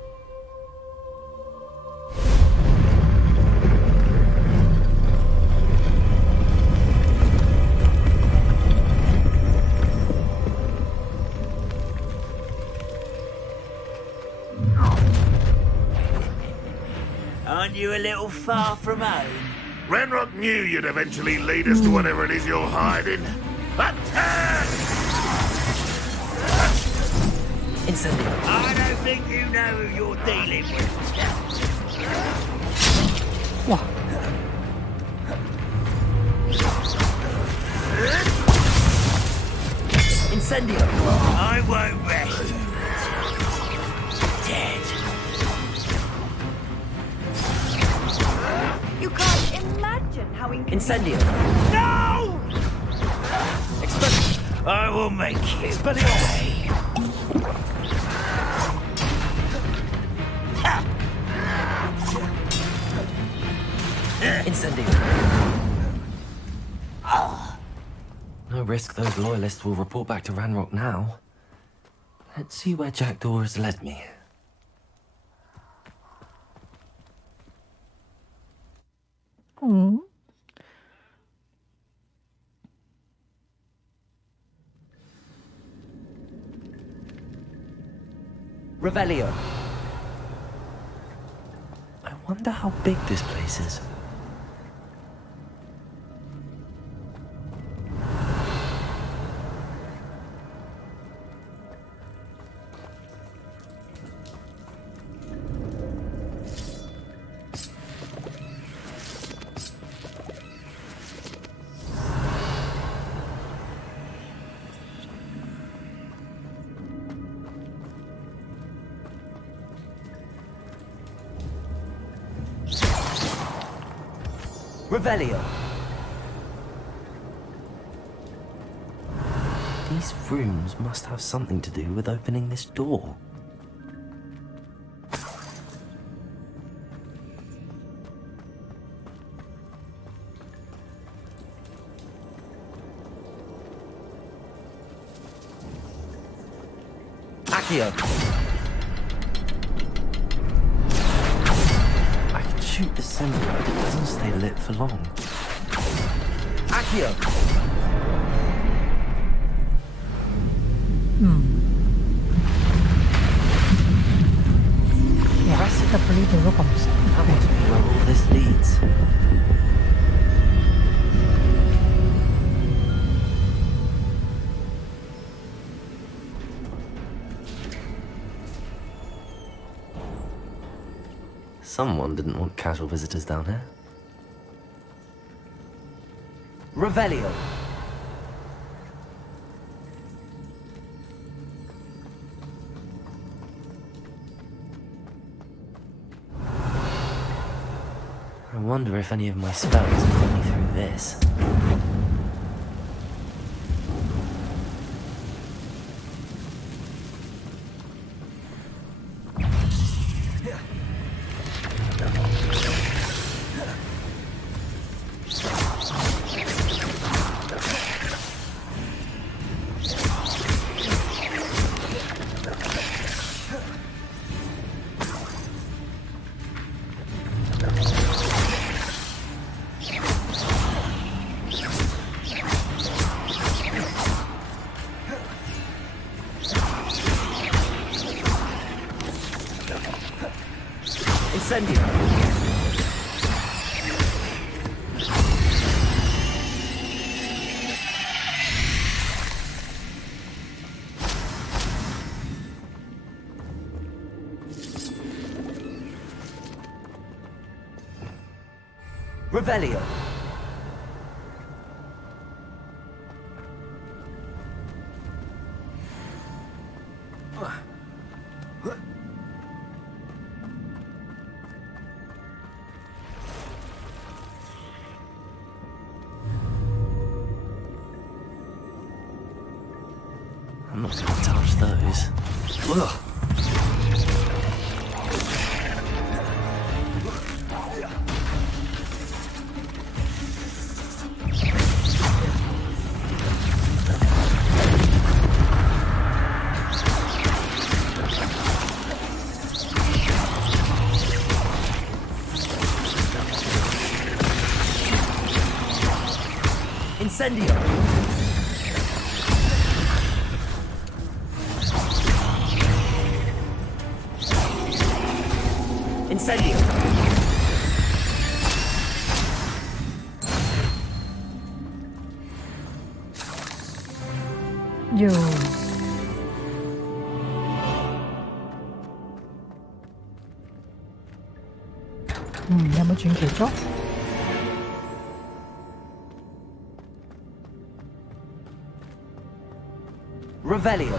Aren't you a little far from home? Ranrock knew you'd eventually lead us to whatever it is you're hiding. Attack! Incendio. I don't think you know who you're dealing with. Wow. Incendio. I won't rest. Dead. You can't imagine how Incendio. No! I will make you pay. Incendio. No risk those loyalists will report back to Ranrock now. Let's see where Jackdaw has led me. Revelio. I wonder how big this place is. Revelio. These rooms must have something to do with opening this door. Accio. Shoot the symbol, but it doesn't stay lit for long. Accio! Press W dulu kalau That must be where all this leads. Someone didn't want casual visitors down here. Revelio. I wonder if any of my spells will get me through this. Incendio. Revelio. I'm not going to touch those. Ugh. Incendio! Incendio! Yo. Ừ, 有冇傳奇咗？ Revelio.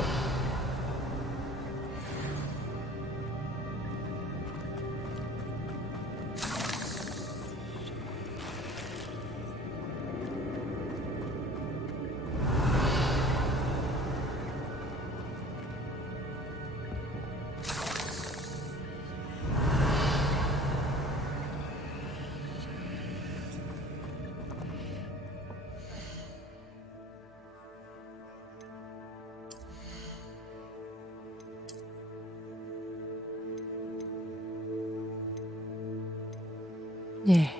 Yeah.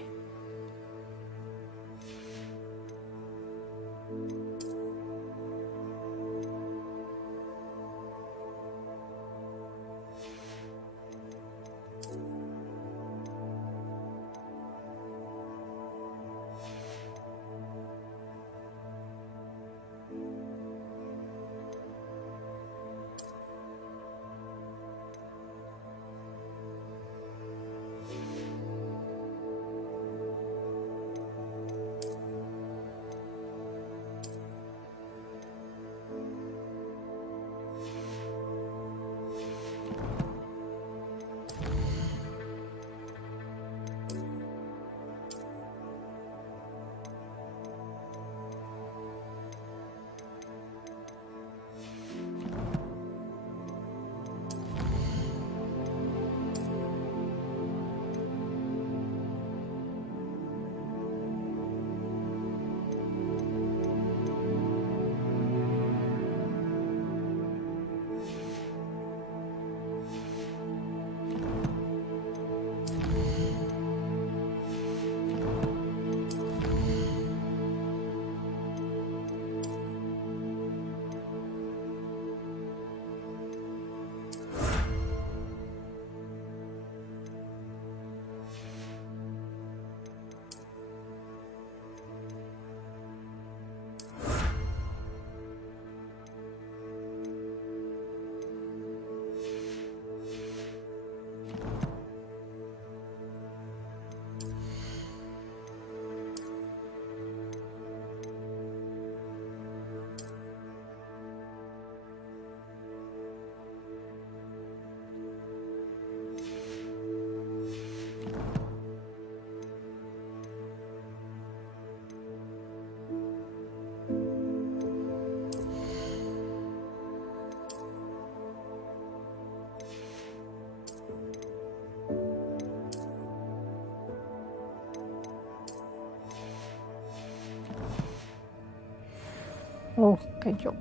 Oh, 繼續。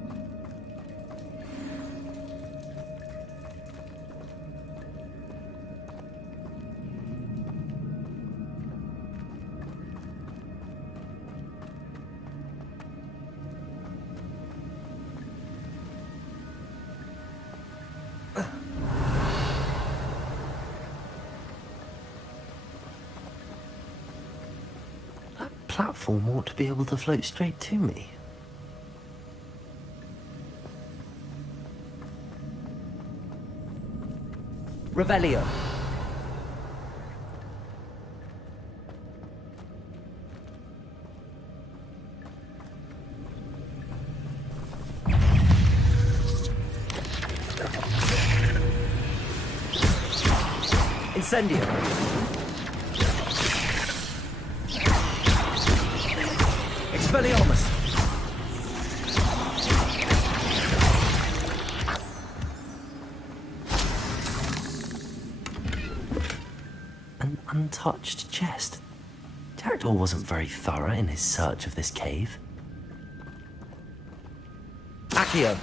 That platform ought to be able to float straight to me. Revelio. Incendio. Expelliarmus. An untouched chest. Jackdaw wasn't very thorough in his search of this cave. Accio.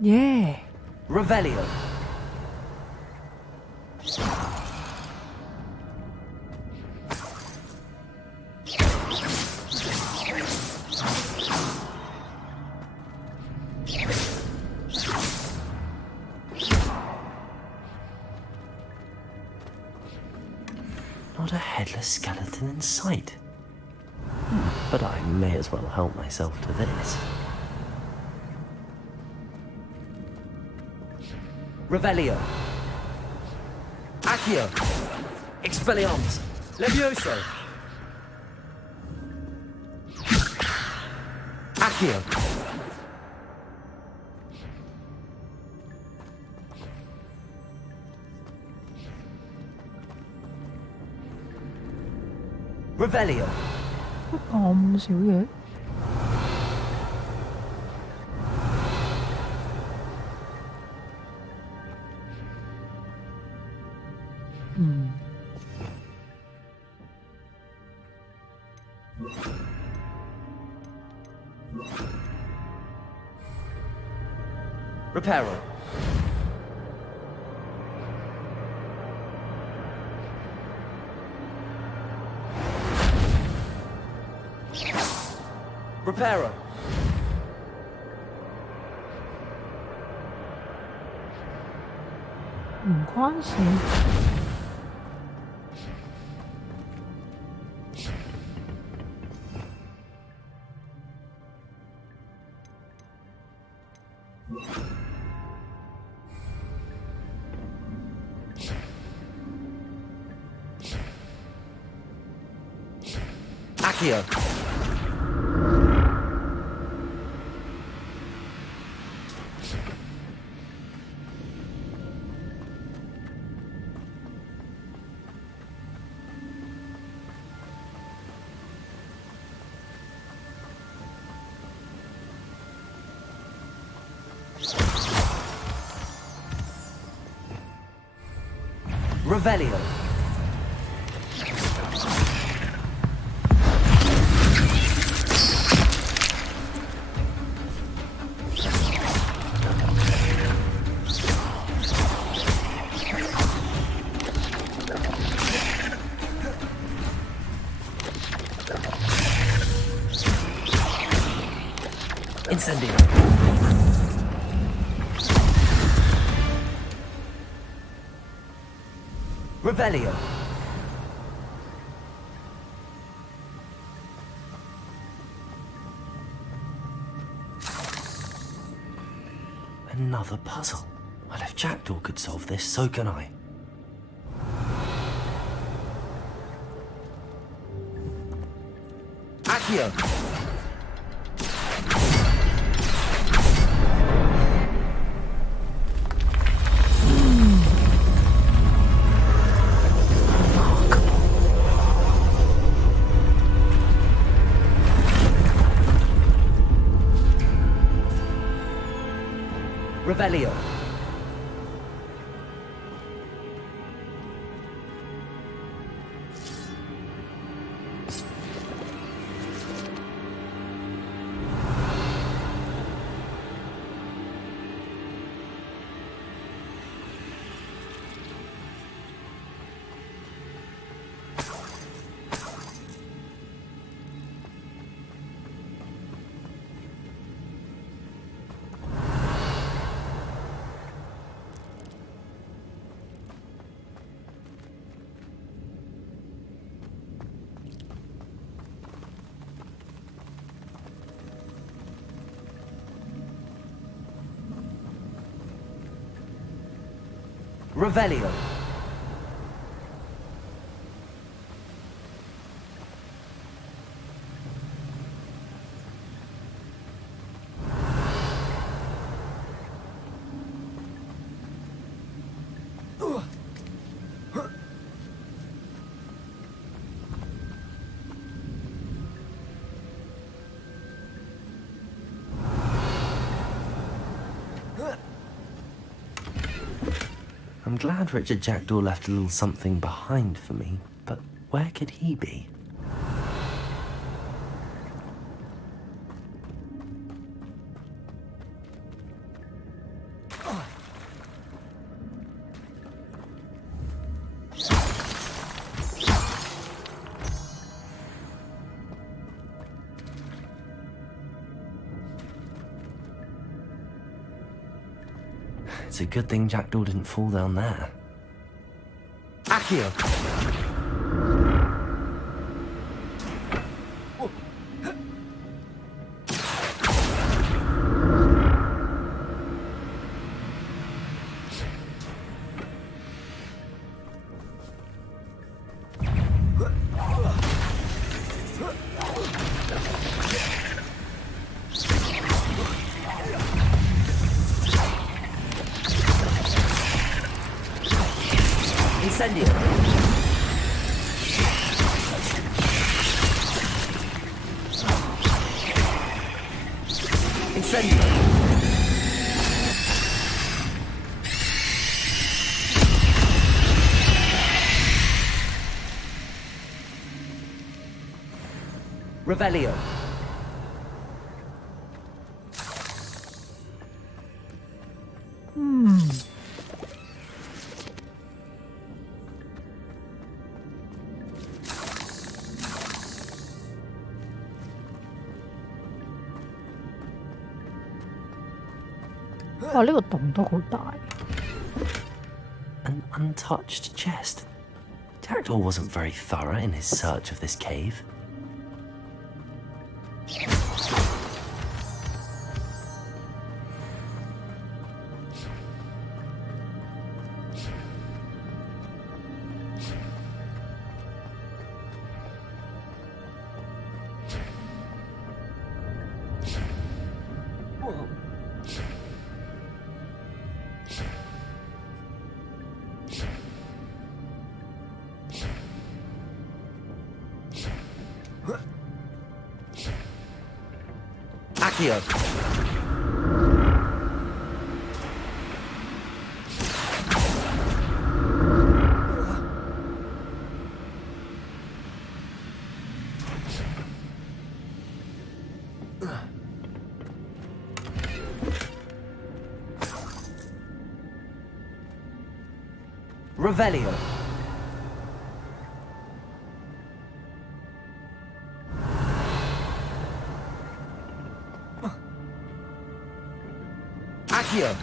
Yeah. Revelio. Not a headless skeleton in sight. But I may as well help myself to this. Revelio. Accio. Expelliarmus. Levioso. Accio. Revelio. 咁少嘢。Reparo. Reparo. Accio. Revelio. Incendio. Revelio. Another puzzle. Well, if Jackdaw could solve this, so can I. Accio. Revelio. Revelio. I'm glad Richard Jackdaw left a little something behind for me, but where could he be? It's a good thing Jackdaw didn't fall down there. Accio! Incendio. Incendio. Revelio. An untouched chest. Jackdaw wasn't very thorough in his search of this cave. Accio. Revelio. Accio.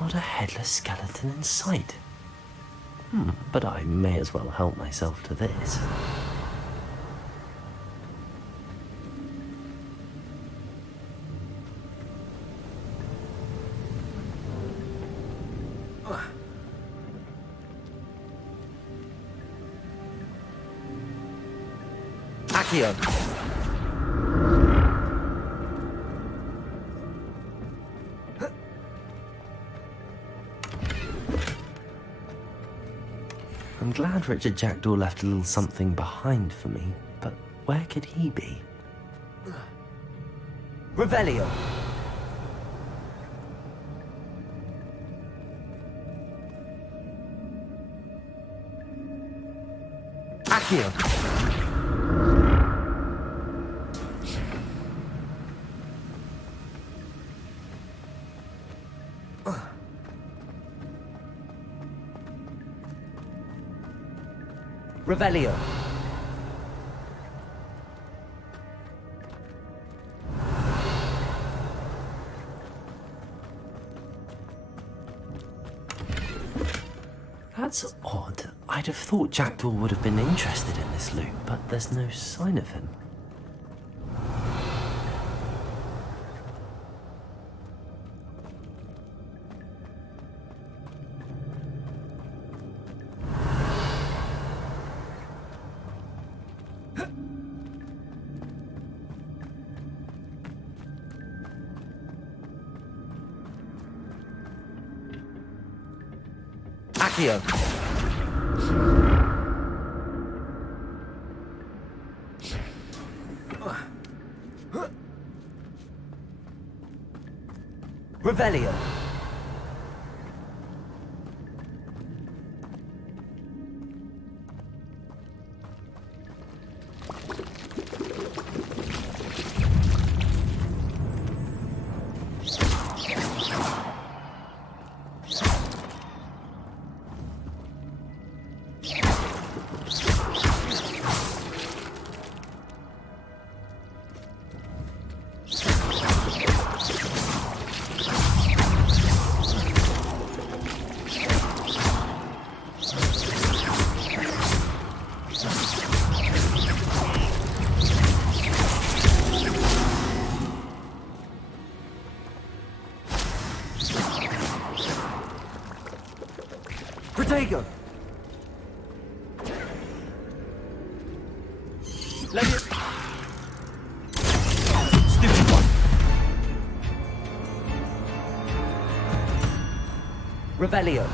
Not a headless skeleton in sight. But I may as well help myself to this. Accio. I'm glad Richard Jackdaw left a little something behind for me, but where could he be? Revelio. Accio. Revelio. That's odd. I'd have thought Jackdaw would have been interested in this loot, but there's no sign of him. Accio. Revelio. Protego. Stupid one. Revelio.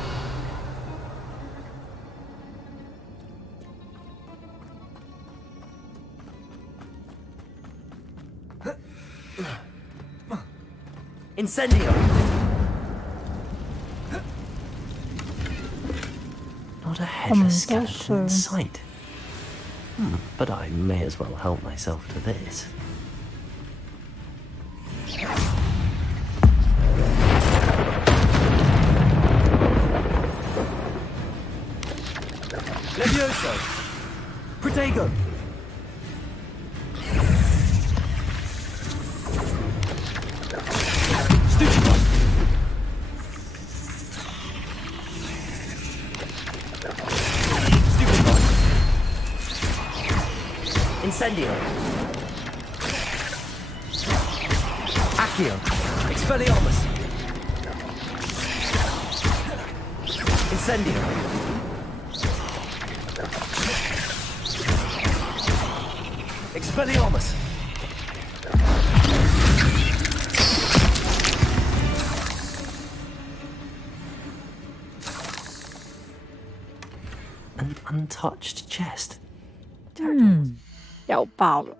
Incendio. Not a headless skeleton in sight. But I may as well help myself to this. Levioso! Protego! Stupid one! Stupid one! Incendio! Accio! Expelliarmus! Incendio! Expelliarmus! An untouched chest. 又爆了。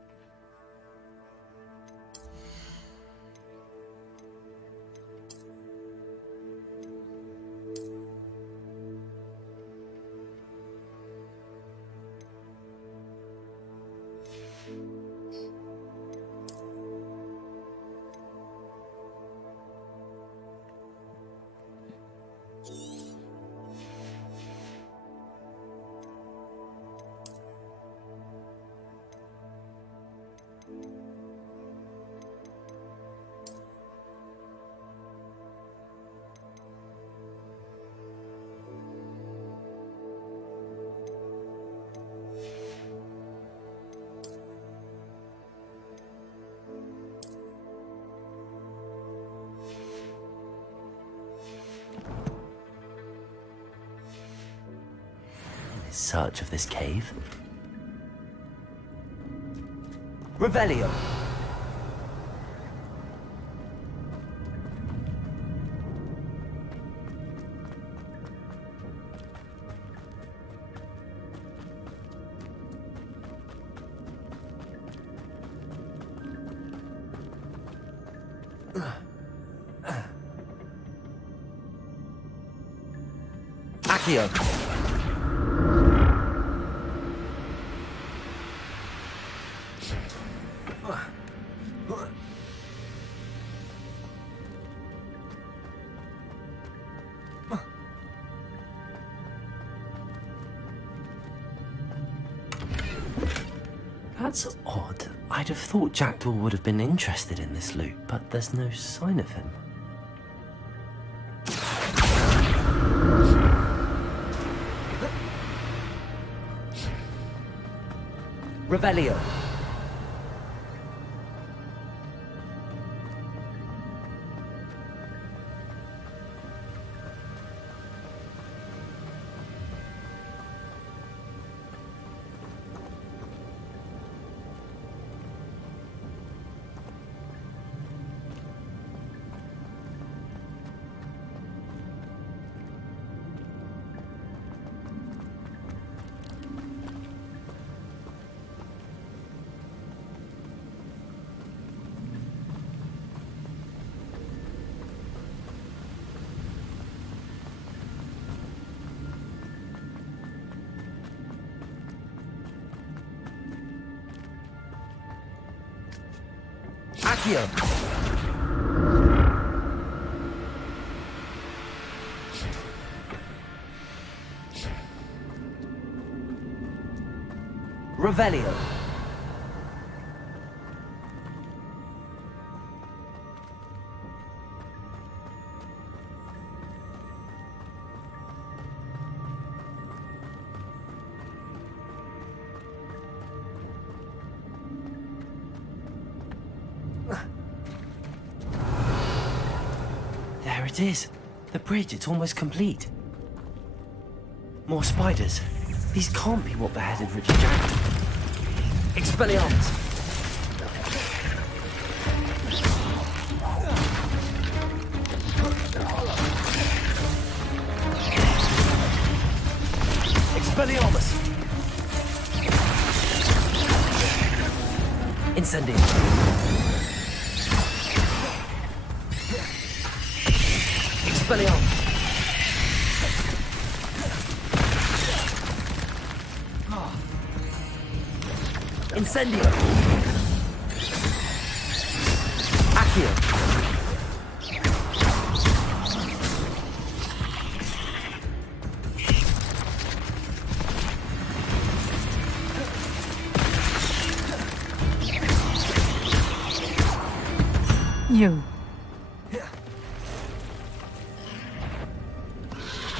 Search of this cave. Revelio. Accio. That's odd. I'd have thought Jackdaw would have been interested in this loot, but there's no sign of him. Revelio. Accio. Revelio. There it is. The bridge, it's almost complete. More spiders. These can't be what beheaded Richard Jackson. Expelliarmus. Expelliarmus. Incendium. Expelliarmus. Incendio. Accio. You.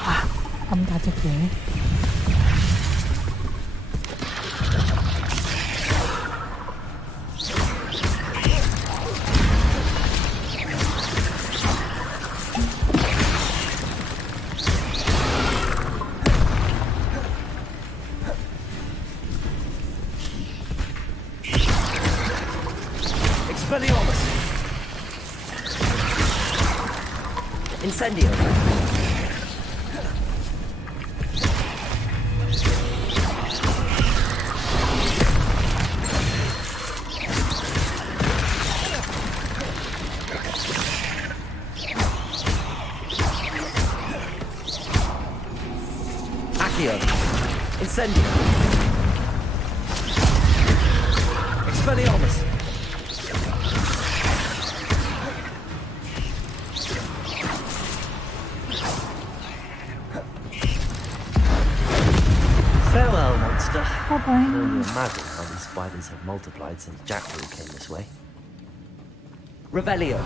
À, âm ta chật vậy. Expelliarmus. Incendio. Accio. Incendio. Expelliarmus. Farewell, monster. Bye-bye. I can only imagine how these spiders have multiplied since Jackdaw came this way. Revelio.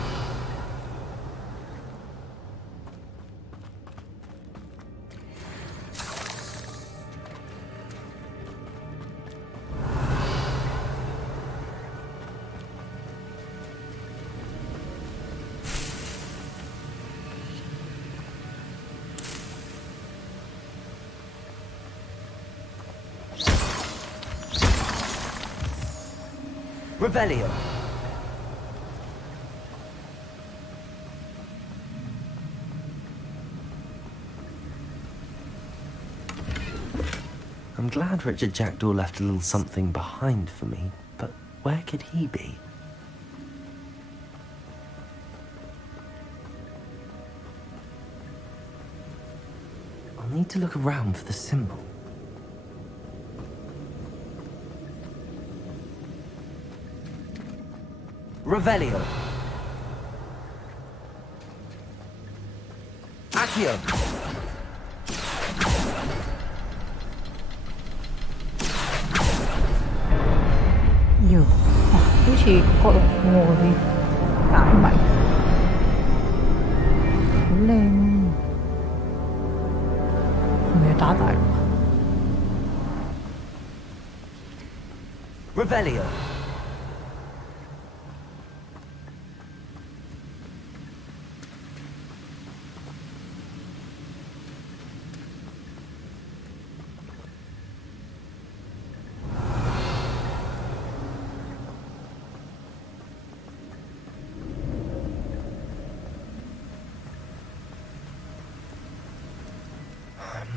Revelio. I'm glad Richard Jackdaw left a little something behind for me, but where could he be? I'll need to look around for the symbol. Revelio. Accio. Nhiều. Hãy chỉ có ngồi đi. Cãi mày. Lên. Người ta tại. Revelio.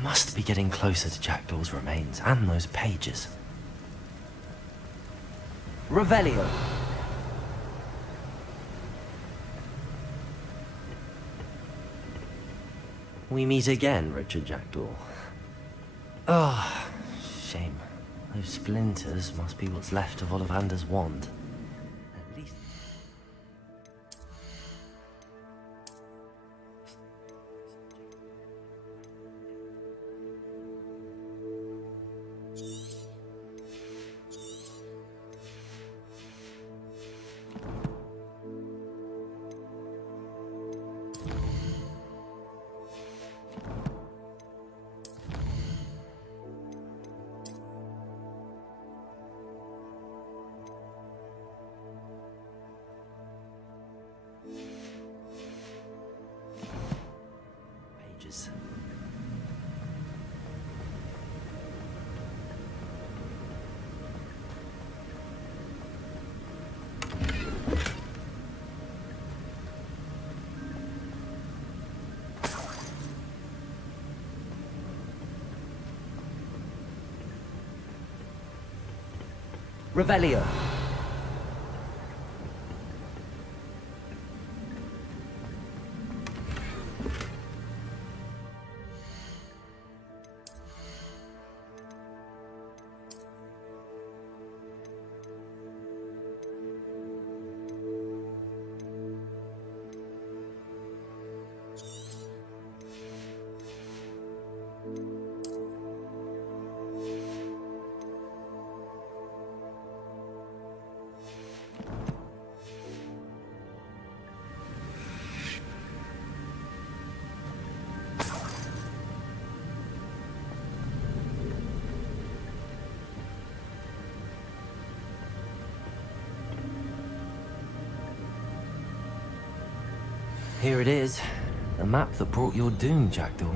Must be getting closer to Jackdaw's remains and those pages. Revelio. We meet again, Richard Jackdaw. Ah, shame. Those splinters must be what's left of Ollivander's wand. At least... pages. Revelio. Here it is, the map that brought your doom, Jackdaw.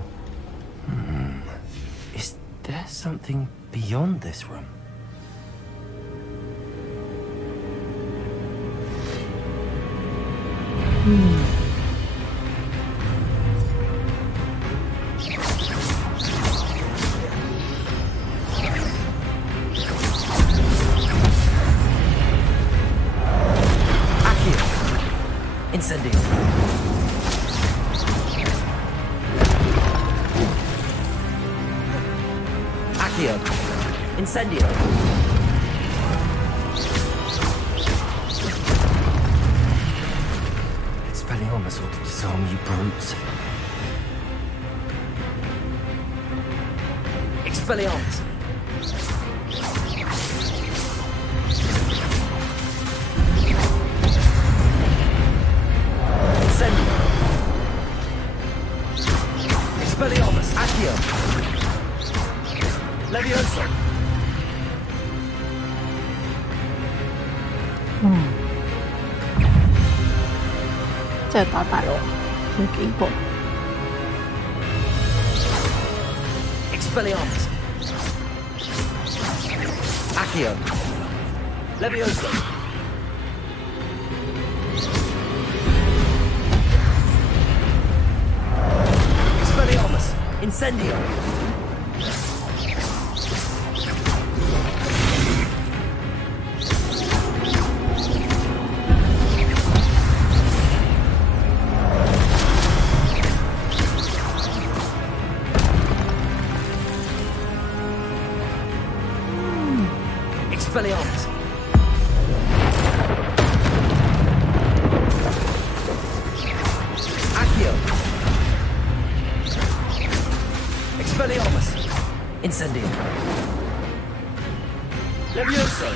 Is there something beyond this room? Accio! Incendio! Accio! Incendio! Expelliarmus ought to disarm you brutes. Expelliarmus! Incendio! Expelliarmus! Accio! Levioso! 即係打大佬，要幾個？ Expelliarmus! Accio! Levioso! Expelliarmus! Incendio! Expelliarmus! Accio! Expelliarmus! Incendio! Levioso!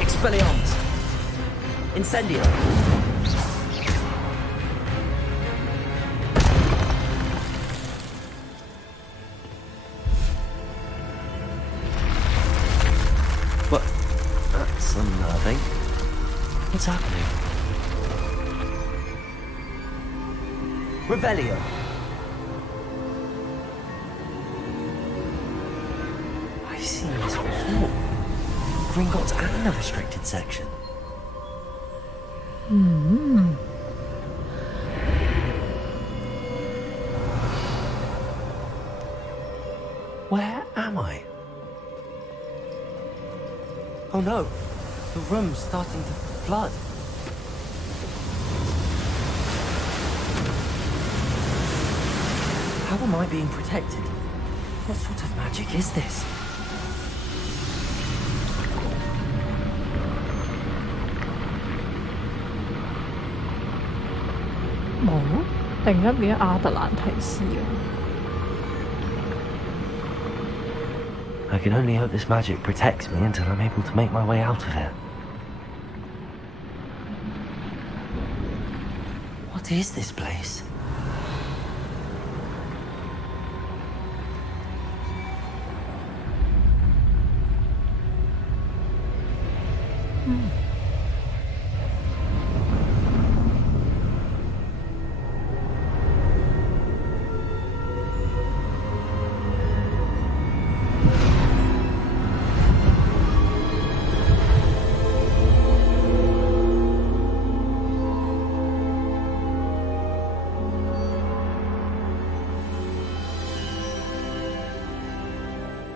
Expelliarmus! Incendio! That's unnerving. What's happening? Revelio. I've seen this before. Gringotts and the restricted section. Where am I? Oh no, the room's starting to flood. How am I being protected? What sort of magic is this? Ủa? 突然間變咗亞特蘭提斯啊！ I can only hope this magic protects me until I'm able to make my way out of here. What is this place?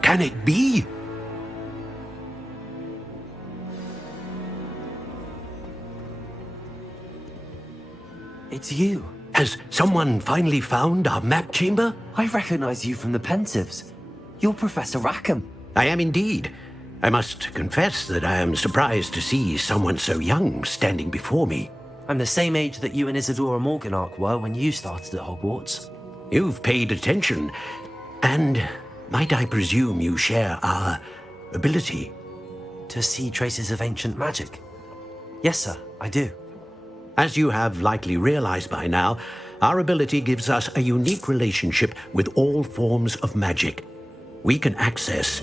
Can it be? It's you. Has someone finally found our map chamber? I recognize you from the Pensives. You're Professor Rackham. I am indeed. I must confess that I am surprised to see someone so young standing before me. I'm the same age that you and Isadora Morganach were when you started at Hogwarts. You've paid attention, and might I presume you share our ability? To see traces of ancient magic? Yes, sir, I do. As you have likely realized by now, our ability gives us a unique relationship with all forms of magic. We can access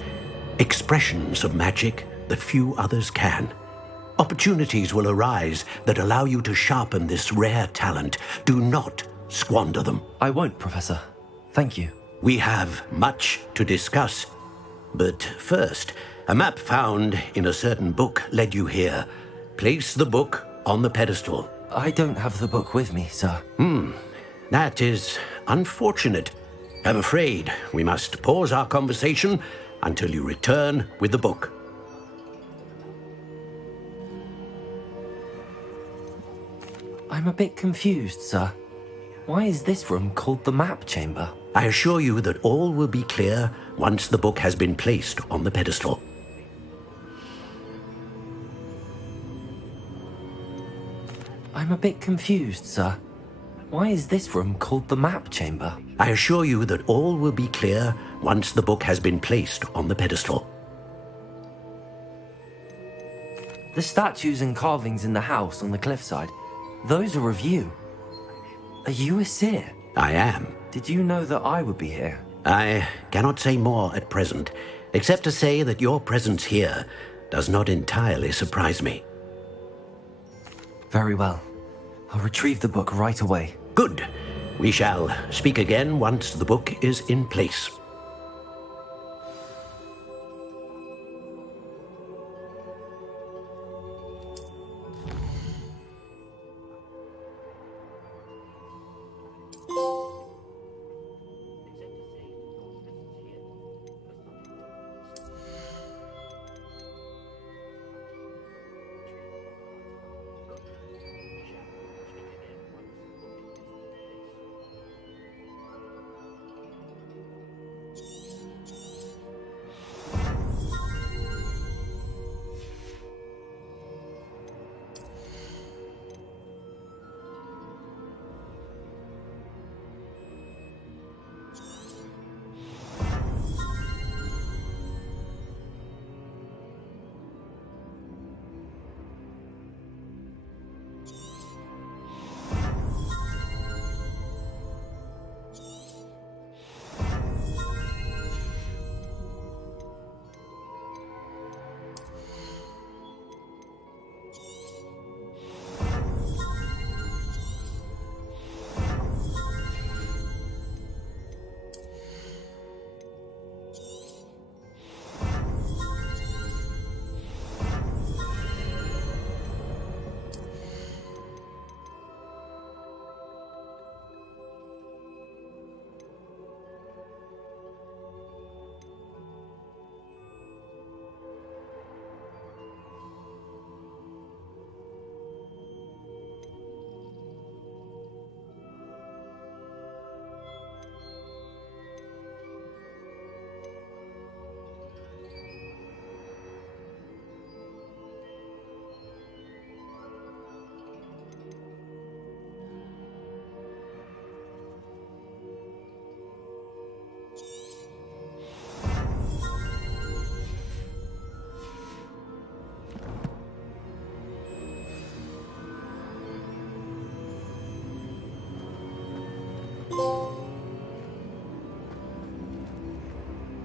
expressions of magic that few others can. Opportunities will arise that allow you to sharpen this rare talent. Do not squander them. I won't, Professor. Thank you. We have much to discuss. But first, a map found in a certain book led you here. Place the book on the pedestal. I don't have the book with me, sir. That is unfortunate. I'm afraid we must pause our conversation until you return with the book. I'm a bit confused, sir. Why is this room called the map chamber? I assure you that all will be clear once the book has been placed on the pedestal. I'm a bit confused, sir. Why is this room called the map chamber? I assure you that all will be clear once the book has been placed on the pedestal. The statues and carvings in the house on the cliffside, those are of you. Are you a seer? I am. Did you know that I would be here? I cannot say more at present, except to say that your presence here does not entirely surprise me. Very well. I'll retrieve the book right away. Good. We shall speak again once the book is in place.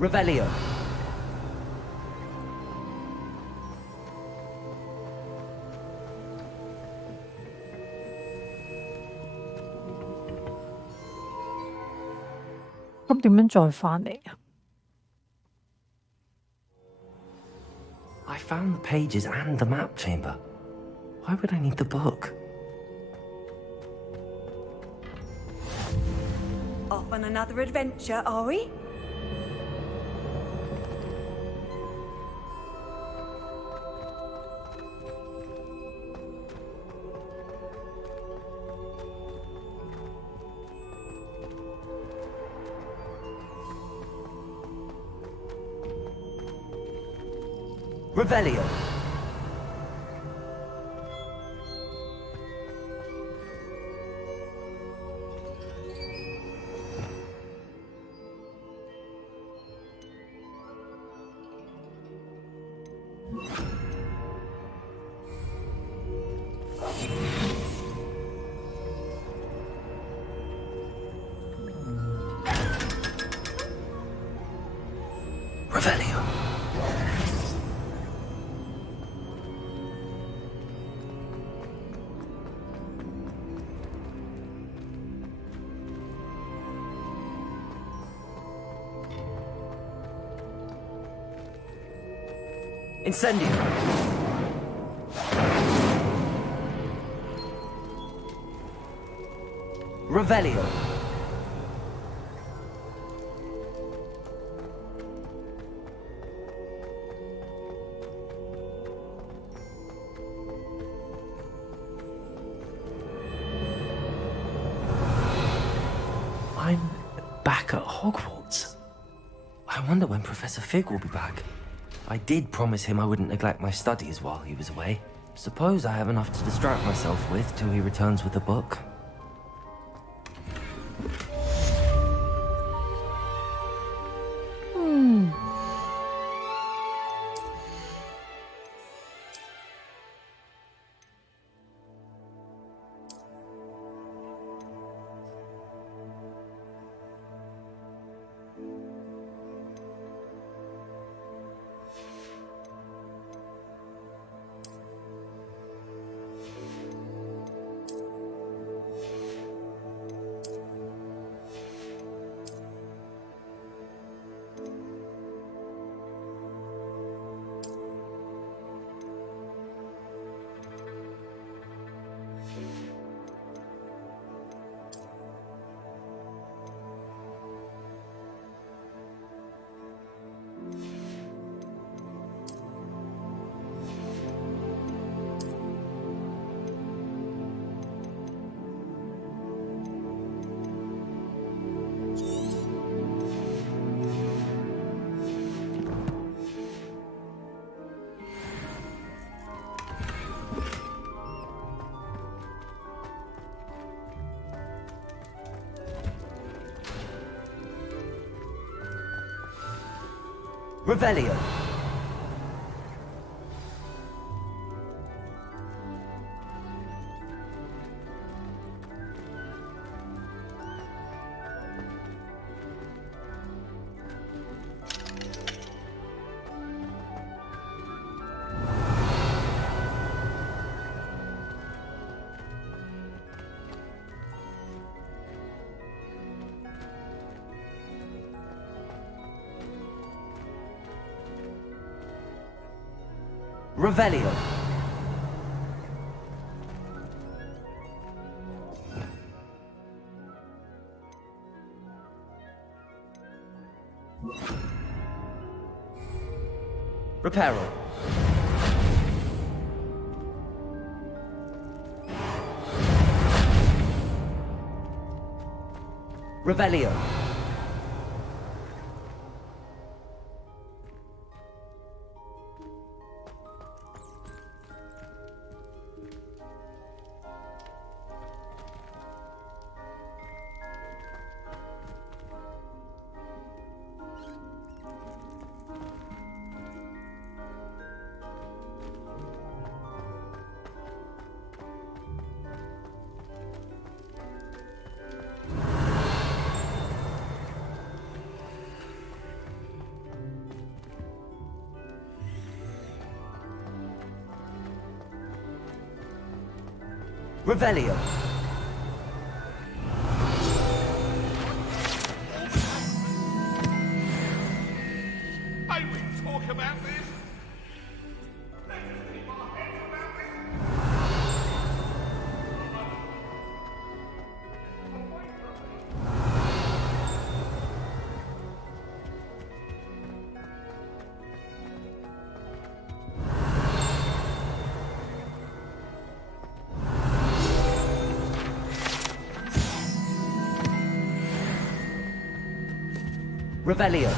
Revelio. I found the pages and the map chamber. Why would I need the book? Off on another adventure, are we? Revelio. Revelio. Incendio. Revelio. I'm back at Hogwarts. I wonder when Professor Fig will be back. I did promise him I wouldn't neglect my studies while he was away. Suppose I have enough to distract myself with till he returns with the book. Revelio. Revelio. Reparo. Revelio. Revelio. I will talk about this. Let us keep our heads about this. Revelio.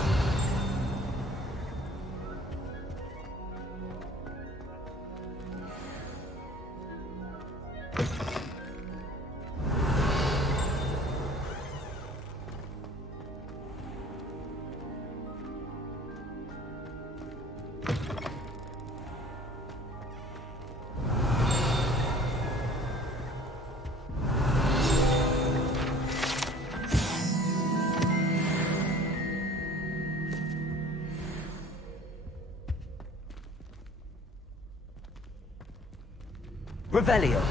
Revelio.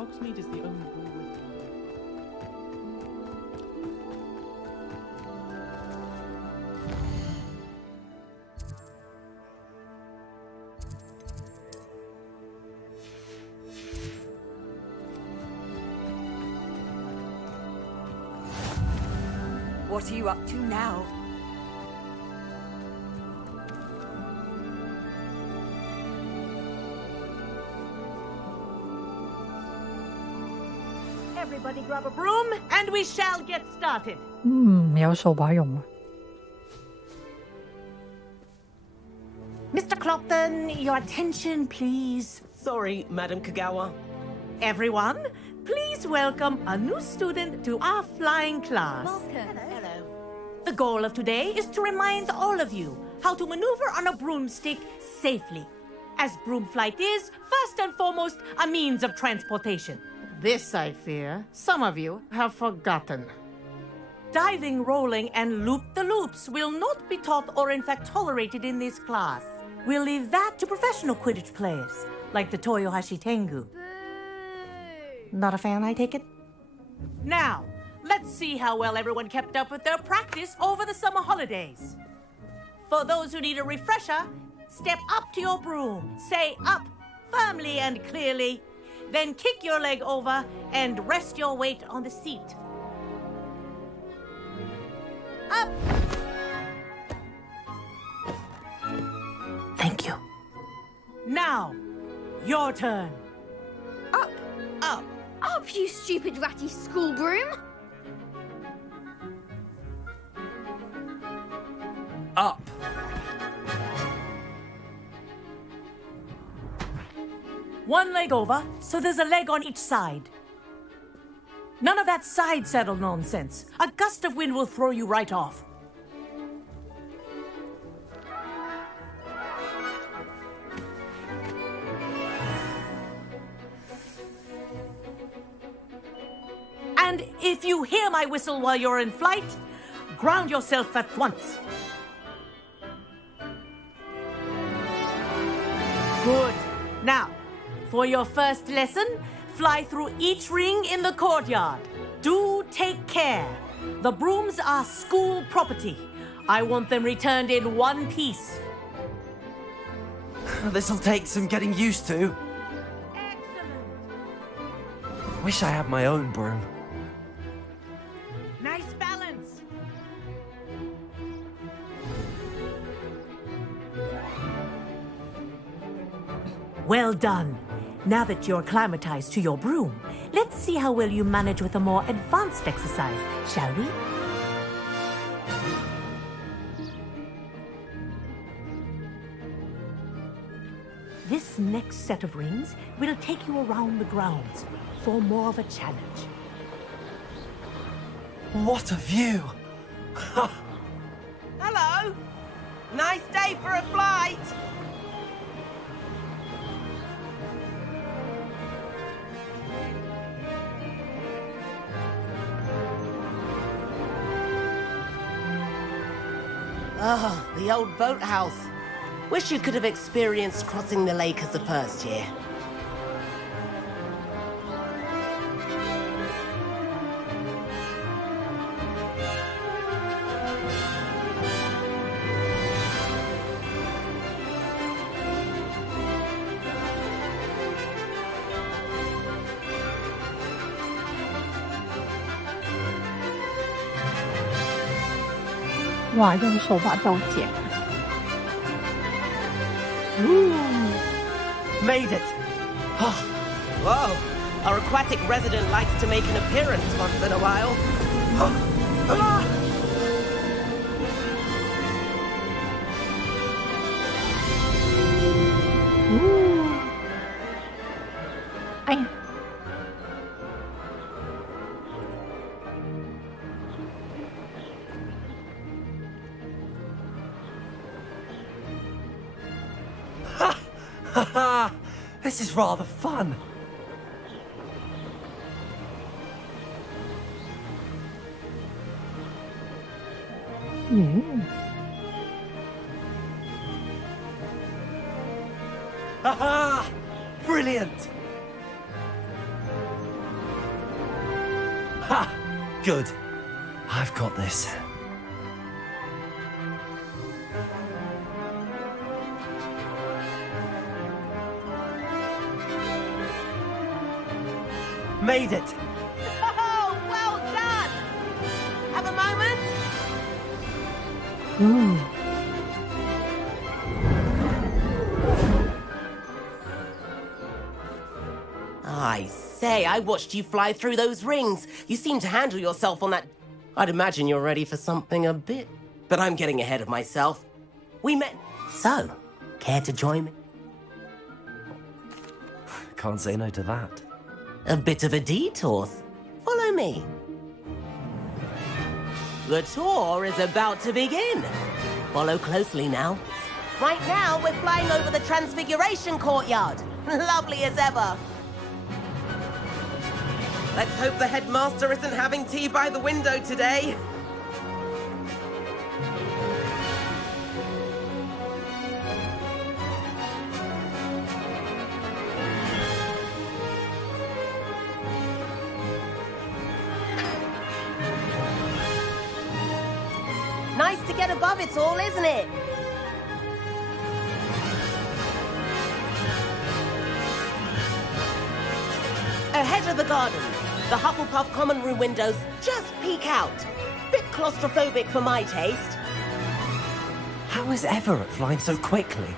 Hogsmeade is the only rule with What are you up to now? Everybody grab a broom, and we shall get started. 有掃把用啊。Mr. Clopton, your attention, please. Sorry, Madam Kagawa. Everyone, please welcome a new student to our flying class. Welcome. Hello. The goal of today is to remind all of you how to maneuver on a broomstick safely, as broom flight is, first and foremost, a means of transportation. This, I fear, some of you have forgotten. Diving, rolling, and loop-the-loops will not be taught or in fact tolerated in this class. We'll leave that to professional Quidditch players, like the Toyohashi Tengu. Not a fan, I take it? Now, let's see how well everyone kept up with their practice over the summer holidays. For those who need a refresher, step up to your broom, say up firmly and clearly, then kick your leg over and rest your weight on the seat. Up! Thank you. Now, your turn. Up, up, up, you stupid ratty school broom! Up. One leg over, so there's a leg on each side. None of that side saddle nonsense. A gust of wind will throw you right off. And if you hear my whistle while you're in flight, ground yourself at once. Good. Now, for your first lesson, fly through each ring in the courtyard. Do take care. The brooms are school property. I want them returned in one piece. This'll take some getting used to. Wish I had my own broom. Nice balance. Well done. Now that you're acclimatized to your broom, let's see how well you manage with a more advanced exercise, shall we? next set of rings will take you around the grounds for more of a challenge. What a view! Hello! Nice day for a flight! Ah, the old boathouse. Wish you could have experienced crossing the lake as a first year. Wow, 用手把照剪。Made it! Whoa! Our aquatic resident likes to make an appearance once in a while. Ooh. 哎呀！ Haha! This is rather fun. Haha! Brilliant! Ha! Good. I've got this. Made it! Oh, well done! Have a moment? I say, I watched you fly through those rings. You seem to handle yourself on that. I'd imagine you're ready for something a bit. But I'm getting ahead of myself. We met. So, care to join me? Can't say no to that. A bit of a detour. Follow me. The tour is about to begin. Follow closely now. Right now, we're flying over the Transfiguration Courtyard. Lovely as ever. Let's hope the headmaster isn't having tea by the window today. Nice to get above it all, isn't it? Ahead of the gardens, the Hufflepuff common room windows just peek out. Bit claustrophobic for my taste. How is Everett flying so quickly?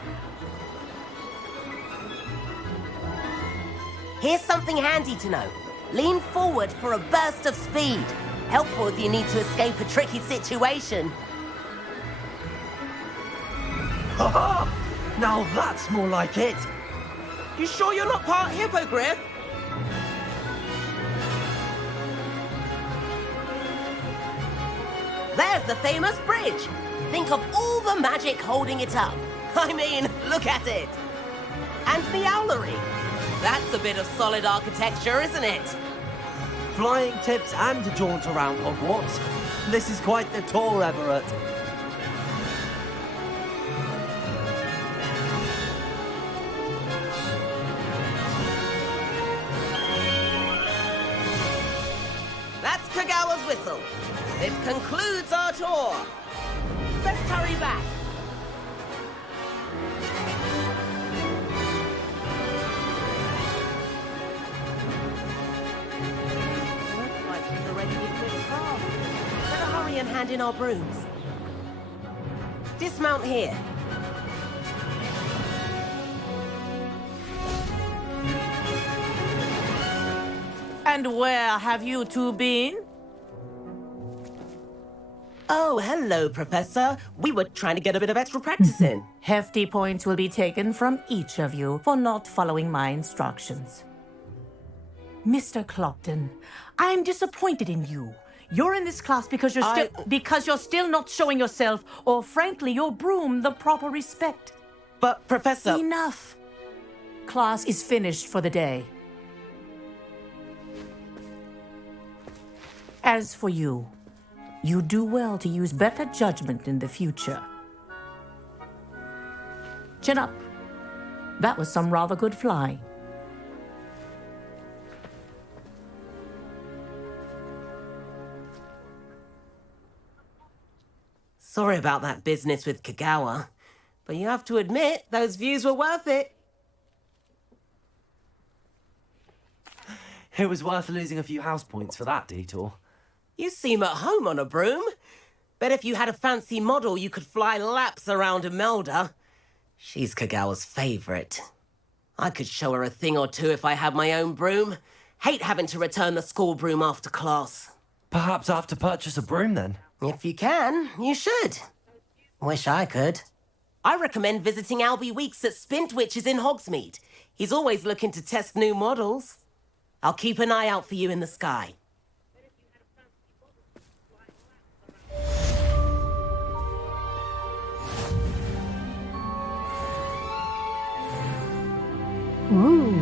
Here's something handy to know. Lean forward for a burst of speed. Helpful if you need to escape a tricky situation. Now that's more like it. You sure you're not part hippogriff? There's the famous bridge. Think of all the magic holding it up. I mean, look at it. And the owlery. That's a bit of solid architecture, isn't it? Flying tips and a jaunt around Hogwarts. This is quite the tour, Everett. That's Kagawa's whistle. This concludes our tour. Let's hurry back. Looks like she's already dismissed cars. Better hurry and hand in our brooms. Dismount here. And where have you two been? Oh, hello, Professor. We were trying to get a bit of extra practice in. Hefty points will be taken from each of you for not following my instructions. Mr. Clopton, I'm disappointed in you. You're in this class because you're still not showing yourself, or frankly, your broom, the proper respect. But, Professor... Enough. Class is finished for the day. As for you, you do well to use better judgment in the future. Chin up. That was some rather good flying. Sorry about that business with Kagawa, but you have to admit those views were worth it. It was worth losing a few house points for that detour. You seem at home on a broom. Bet if you had a fancy model, you could fly laps around Imelda. She's Kagawa's favorite. I could show her a thing or two if I had my own broom. Hate having to return the school broom after class. Perhaps I have to purchase a broom then. If you can, you should. Wish I could. I recommend visiting Albie Weeks at Spintwitches in Hogsmeade. He's always looking to test new models. I'll keep an eye out for you in the sky. Ooh.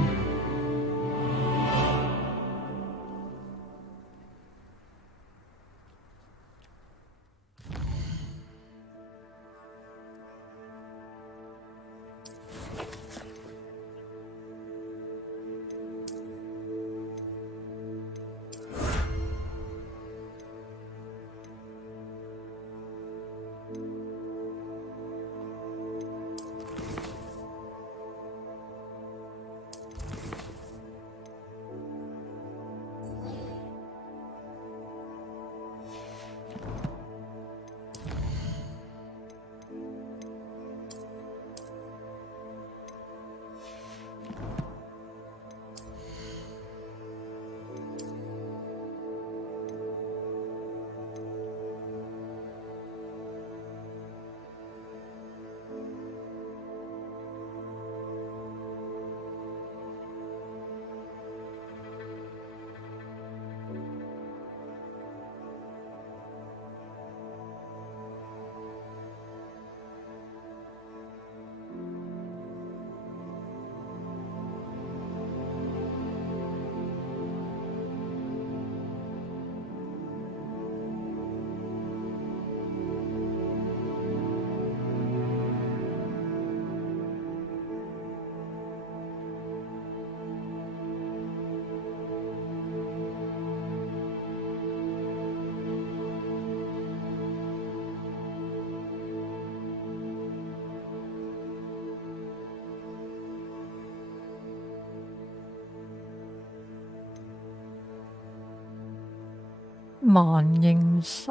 萬應室。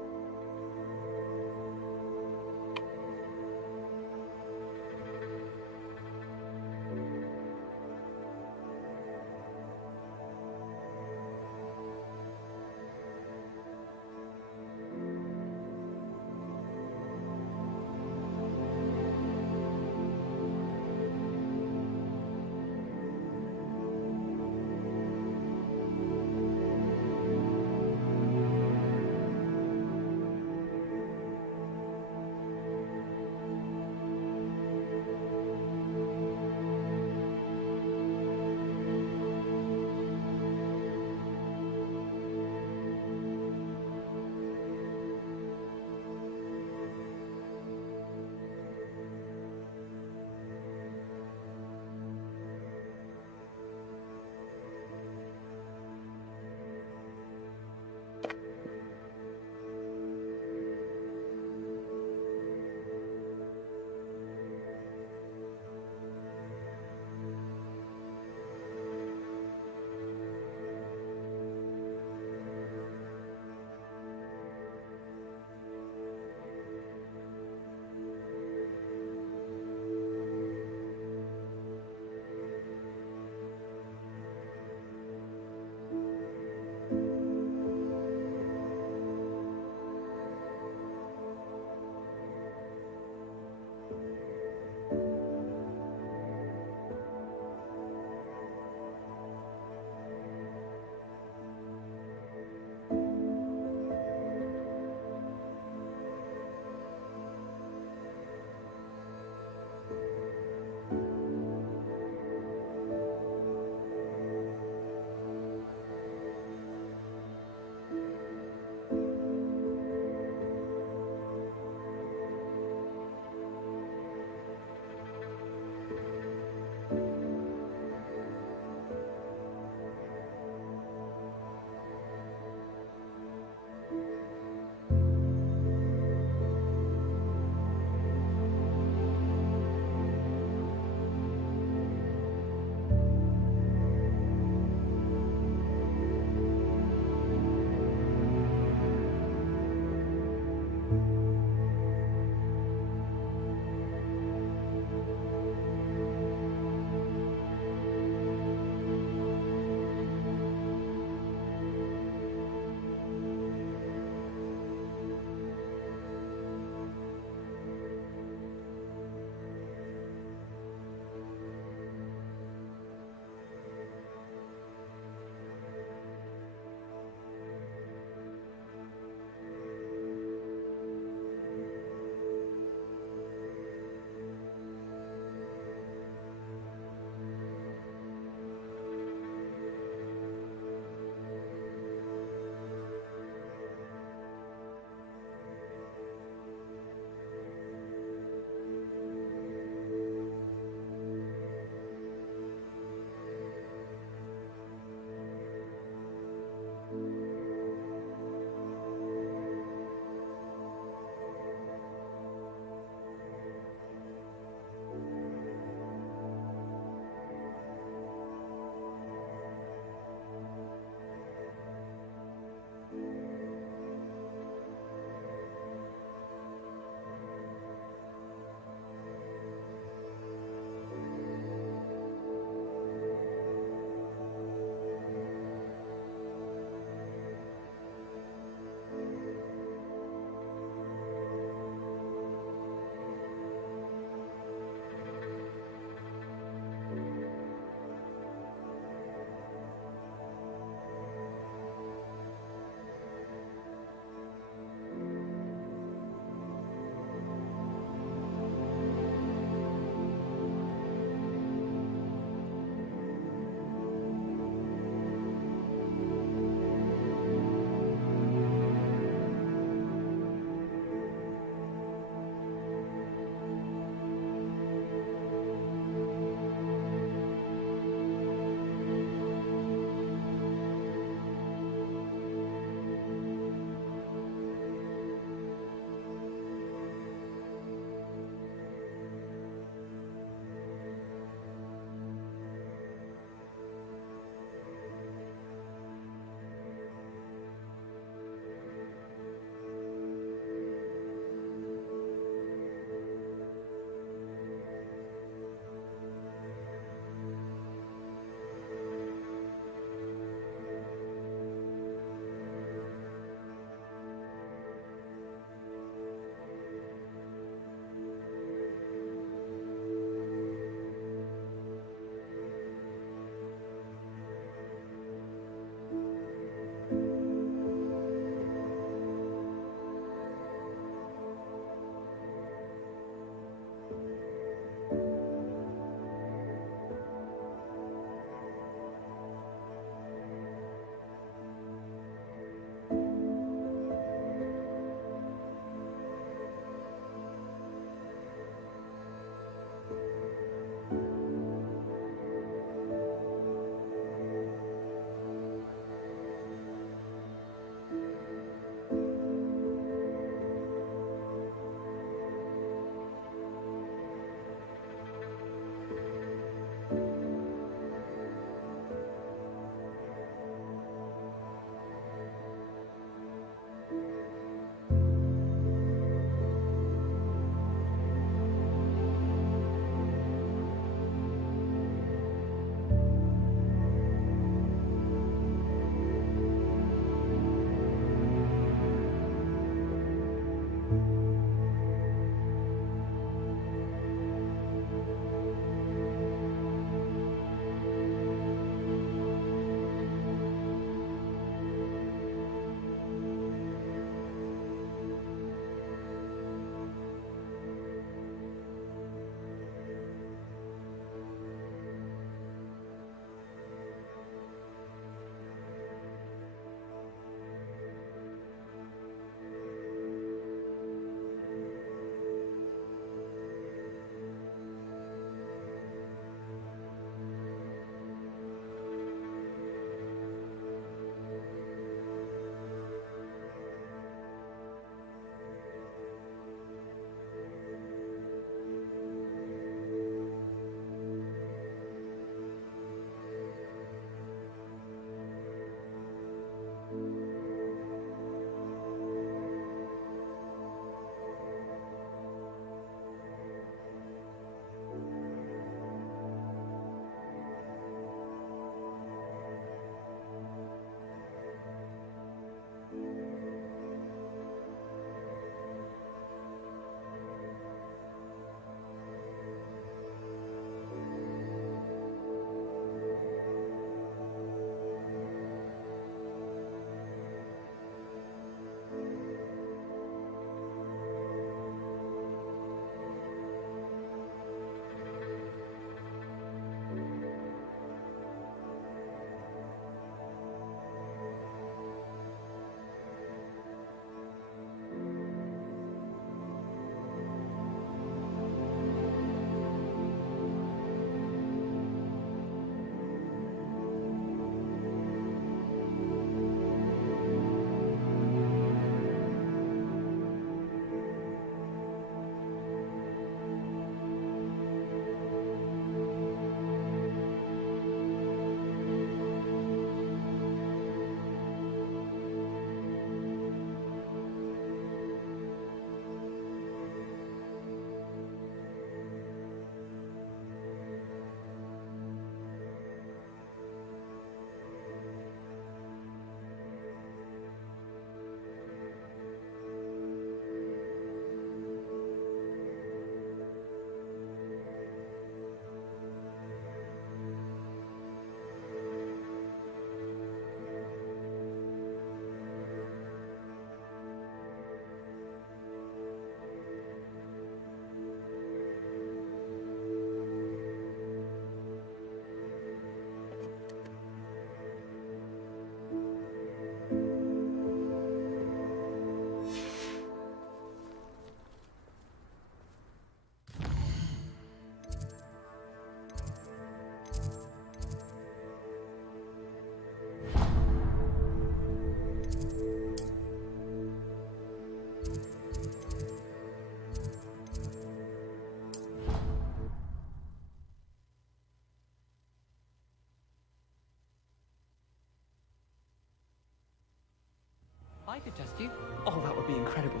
I could test you. Oh, that would be incredible.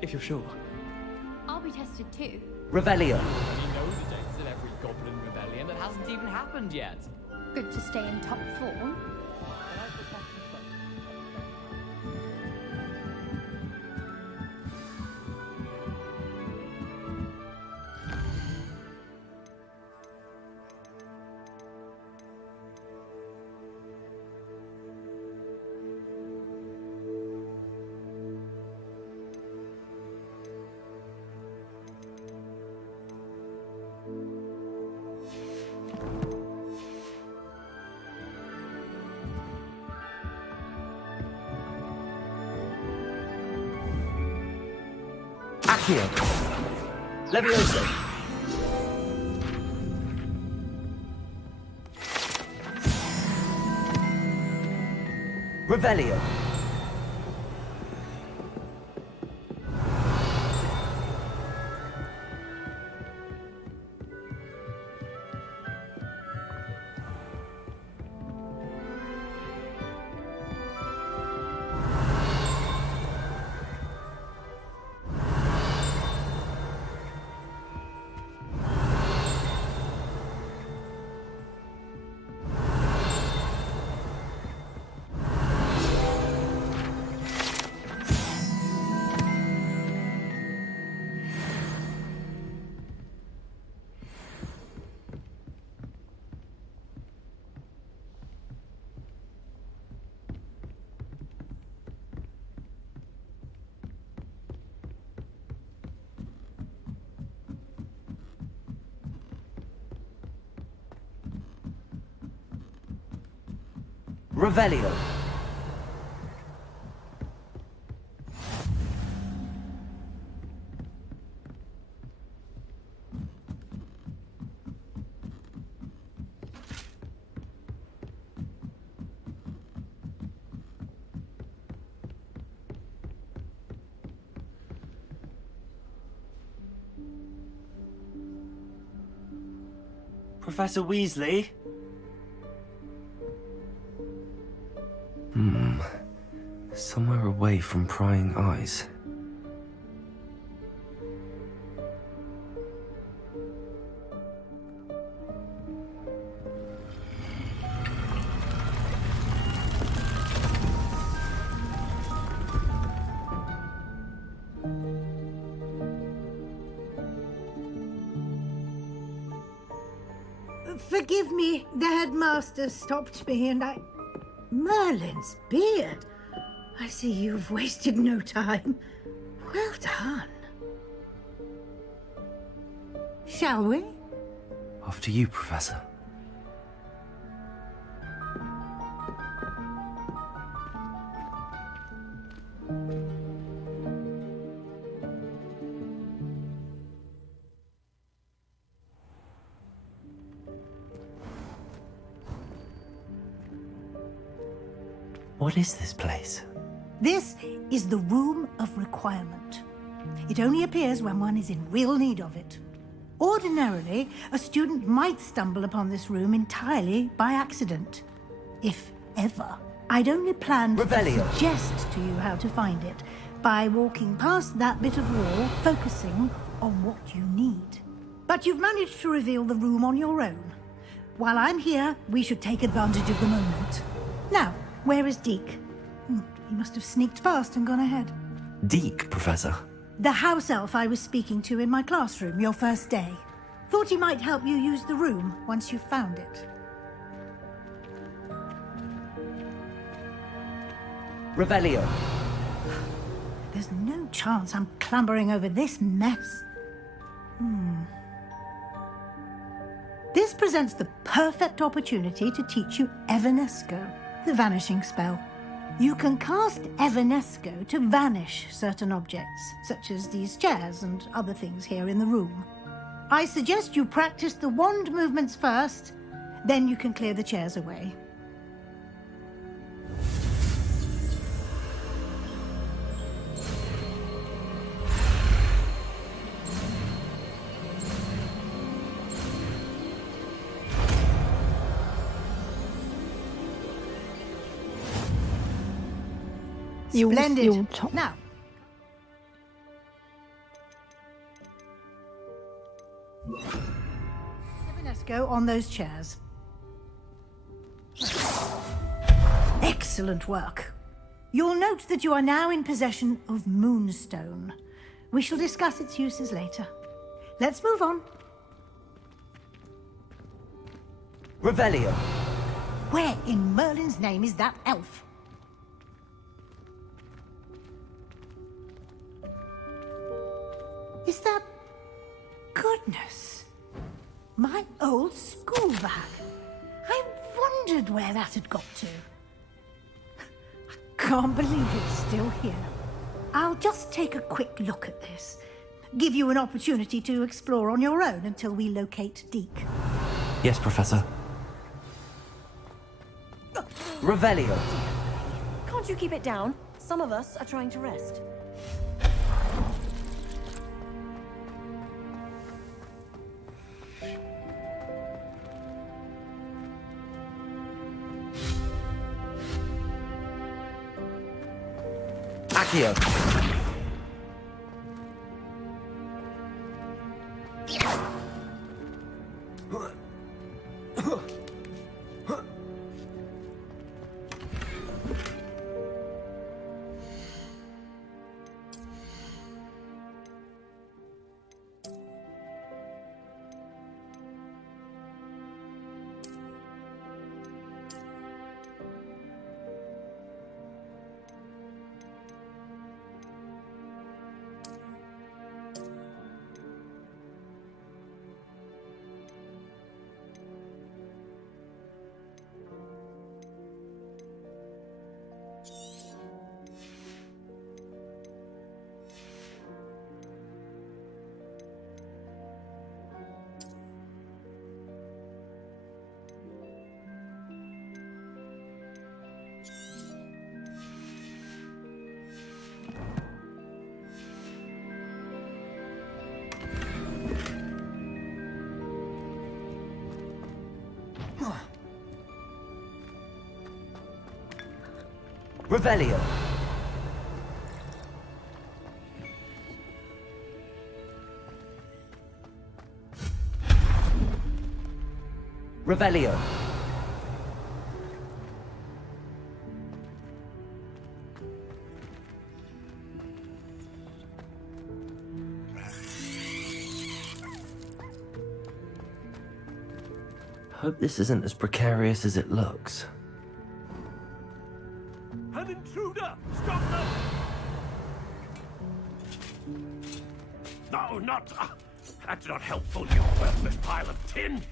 If you're sure. I'll be tested too. Revelio. You know the dates of every goblin rebellion that hasn't even happened yet. Good to stay in top form. Accio. Levioso. Revelio. Revelio. Professor Weasley? Somewhere away from prying eyes. Forgive me, the headmaster stopped me and I... Merlin's beard. I see you've wasted no time. Well done. Shall we? After you, Professor. What is this place? This is the Room of Requirement. It only appears when one is in real need of it. Ordinarily, a student might stumble upon this room entirely by accident. If ever. I'd only planned to suggest to you how to find it by walking past that bit of wall, focusing on what you need. But you've managed to reveal the room on your own. While I'm here, we should take advantage of the moment. Now, where is Deke? He must have sneaked past and gone ahead. Deke, Professor. The house elf I was speaking to in my classroom your first day. Thought he might help you use the room once you found it. Revelio. There's no chance I'm clambering over this mess. This presents the perfect opportunity to teach you Evanesco, the vanishing spell. You can cast Evanesco to vanish certain objects, such as these chairs and other things here in the room. I suggest you practice the wand movements first, then you can clear the chairs away. Splendid. 蟲。 Now, go on those chairs. Excellent work. You'll note that you are now in possession of Moonstone. We shall discuss its uses later. Let's move on. Revelio. Where in Merlin's name is that elf? Is that... Goodness. My old school bag. I wondered where that had got to. I can't believe it's still here. I'll just take a quick look at this. Give you an opportunity to explore on your own until we locate Deke. Yes, Professor. Revelio. Can't you keep it down? Some of us are trying to rest. Accio. Revelio. Revelio. Hope this isn't as precarious as it looks. An intruder! Stop them! No, not... that's not helpful, you worthless pile of tin!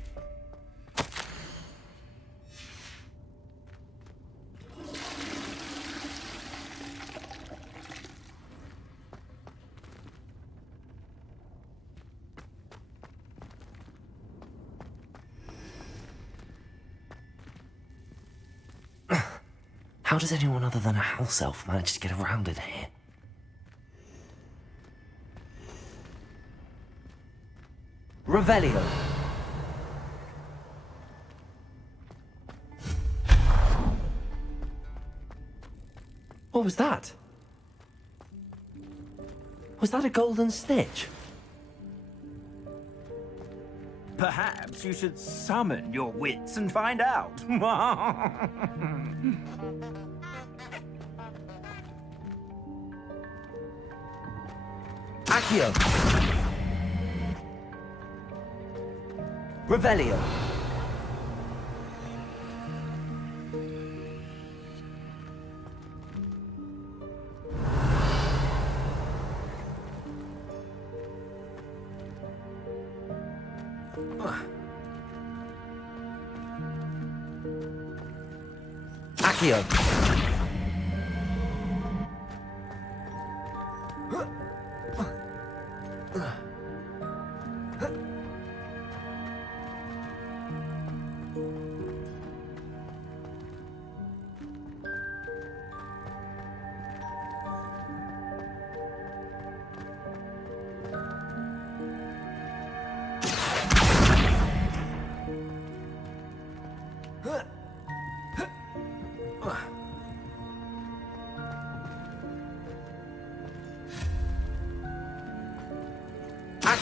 How does anyone other than a house elf manage to get around in here? Revelio. What was that? Was that a golden snitch? Perhaps you should summon your wits and find out. Accio. Revelio. Accio.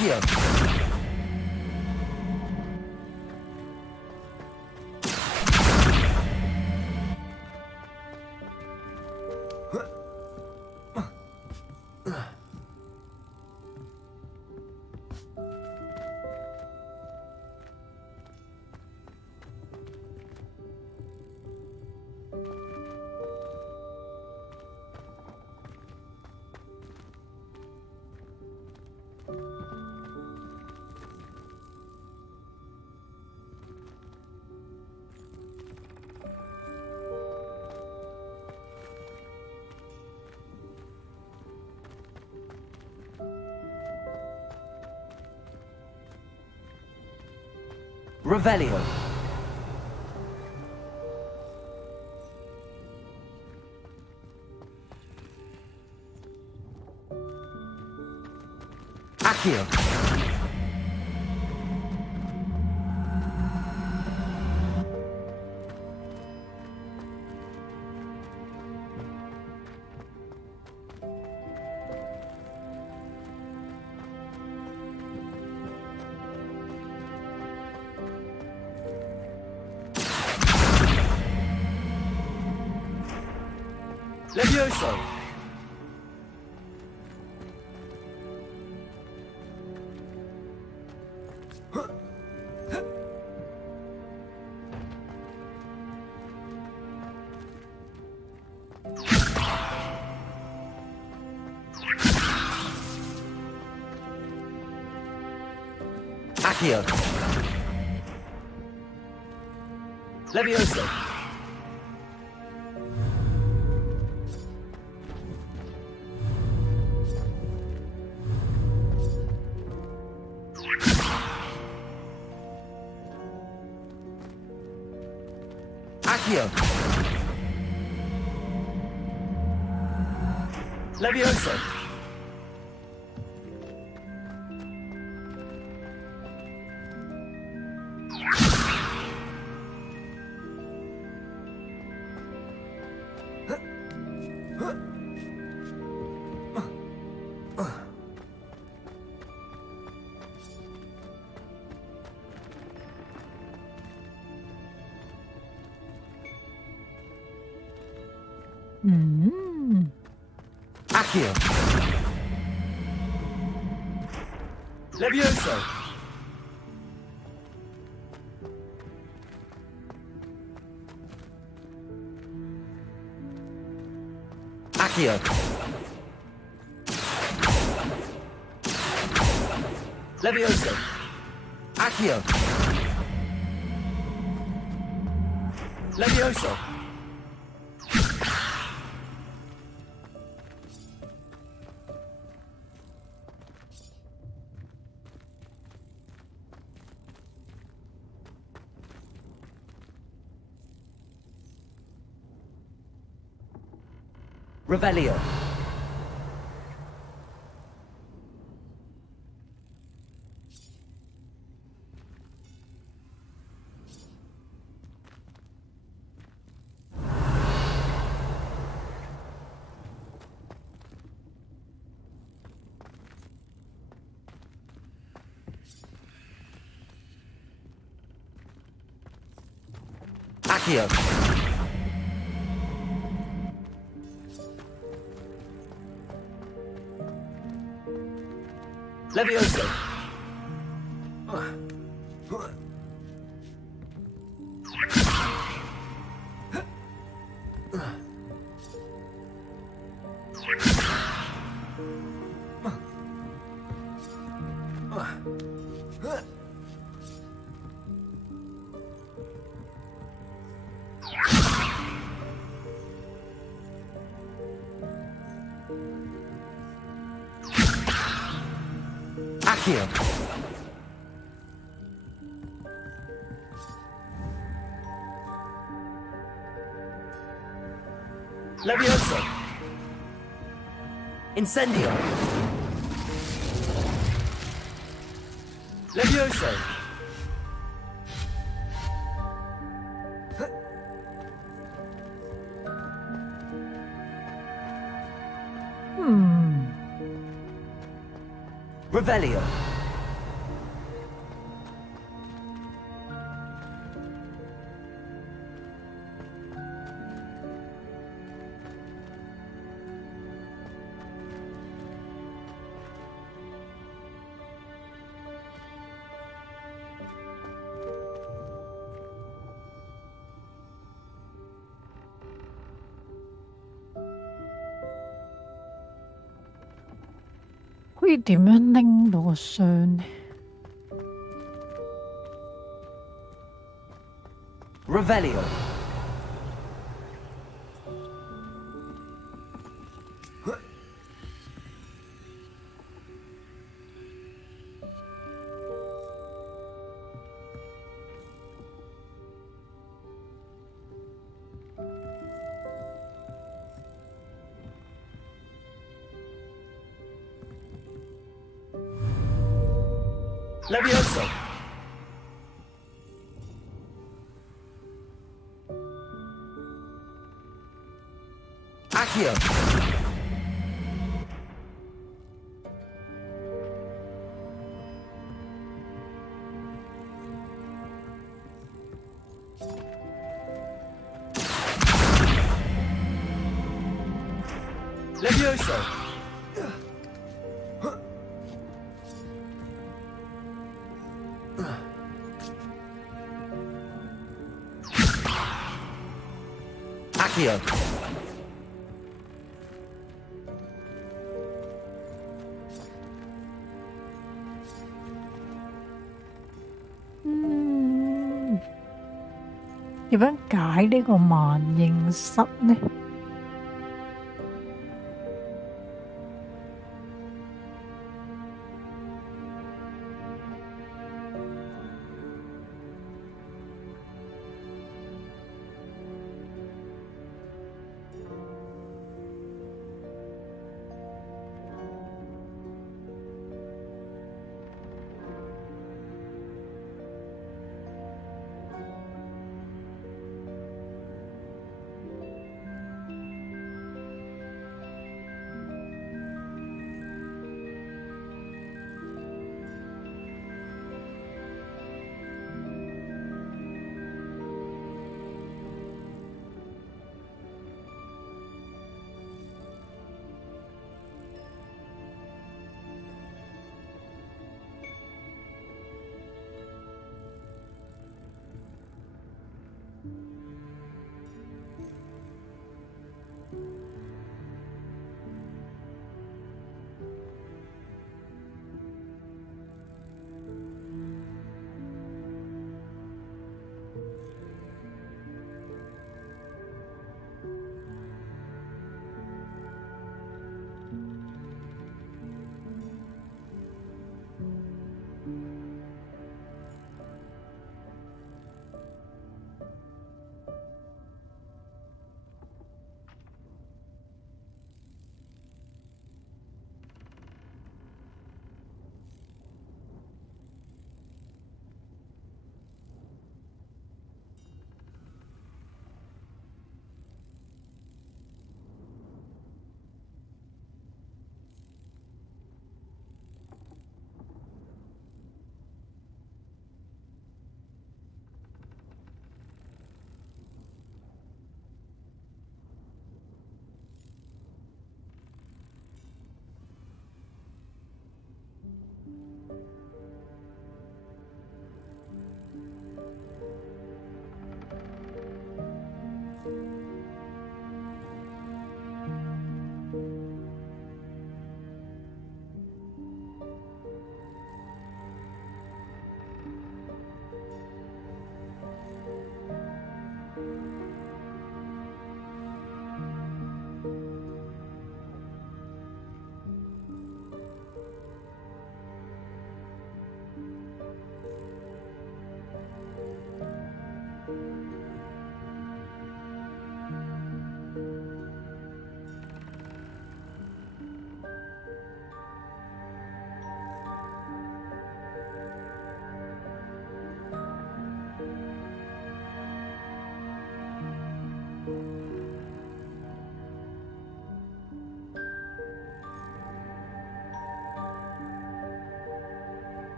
Accio. Revelio. Accio. Levioso. Accio. Levioso. Accio. Levioso. Accio. Levioso. Accio. Levioso. Accio. Levioso. Revelio. Accio. Levioso. Accio. Levioso. Incendio. Levioso. Revelio. 以點樣拎到個箱呢？ Revelio. Levioso. Accio. Levioso. Accio. Ừ. 點樣解呢個萬應室呢？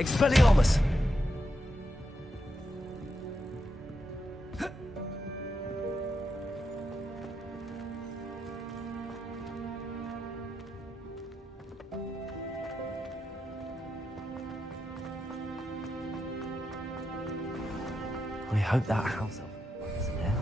Expelliarmus! I hope that house elf isn't there.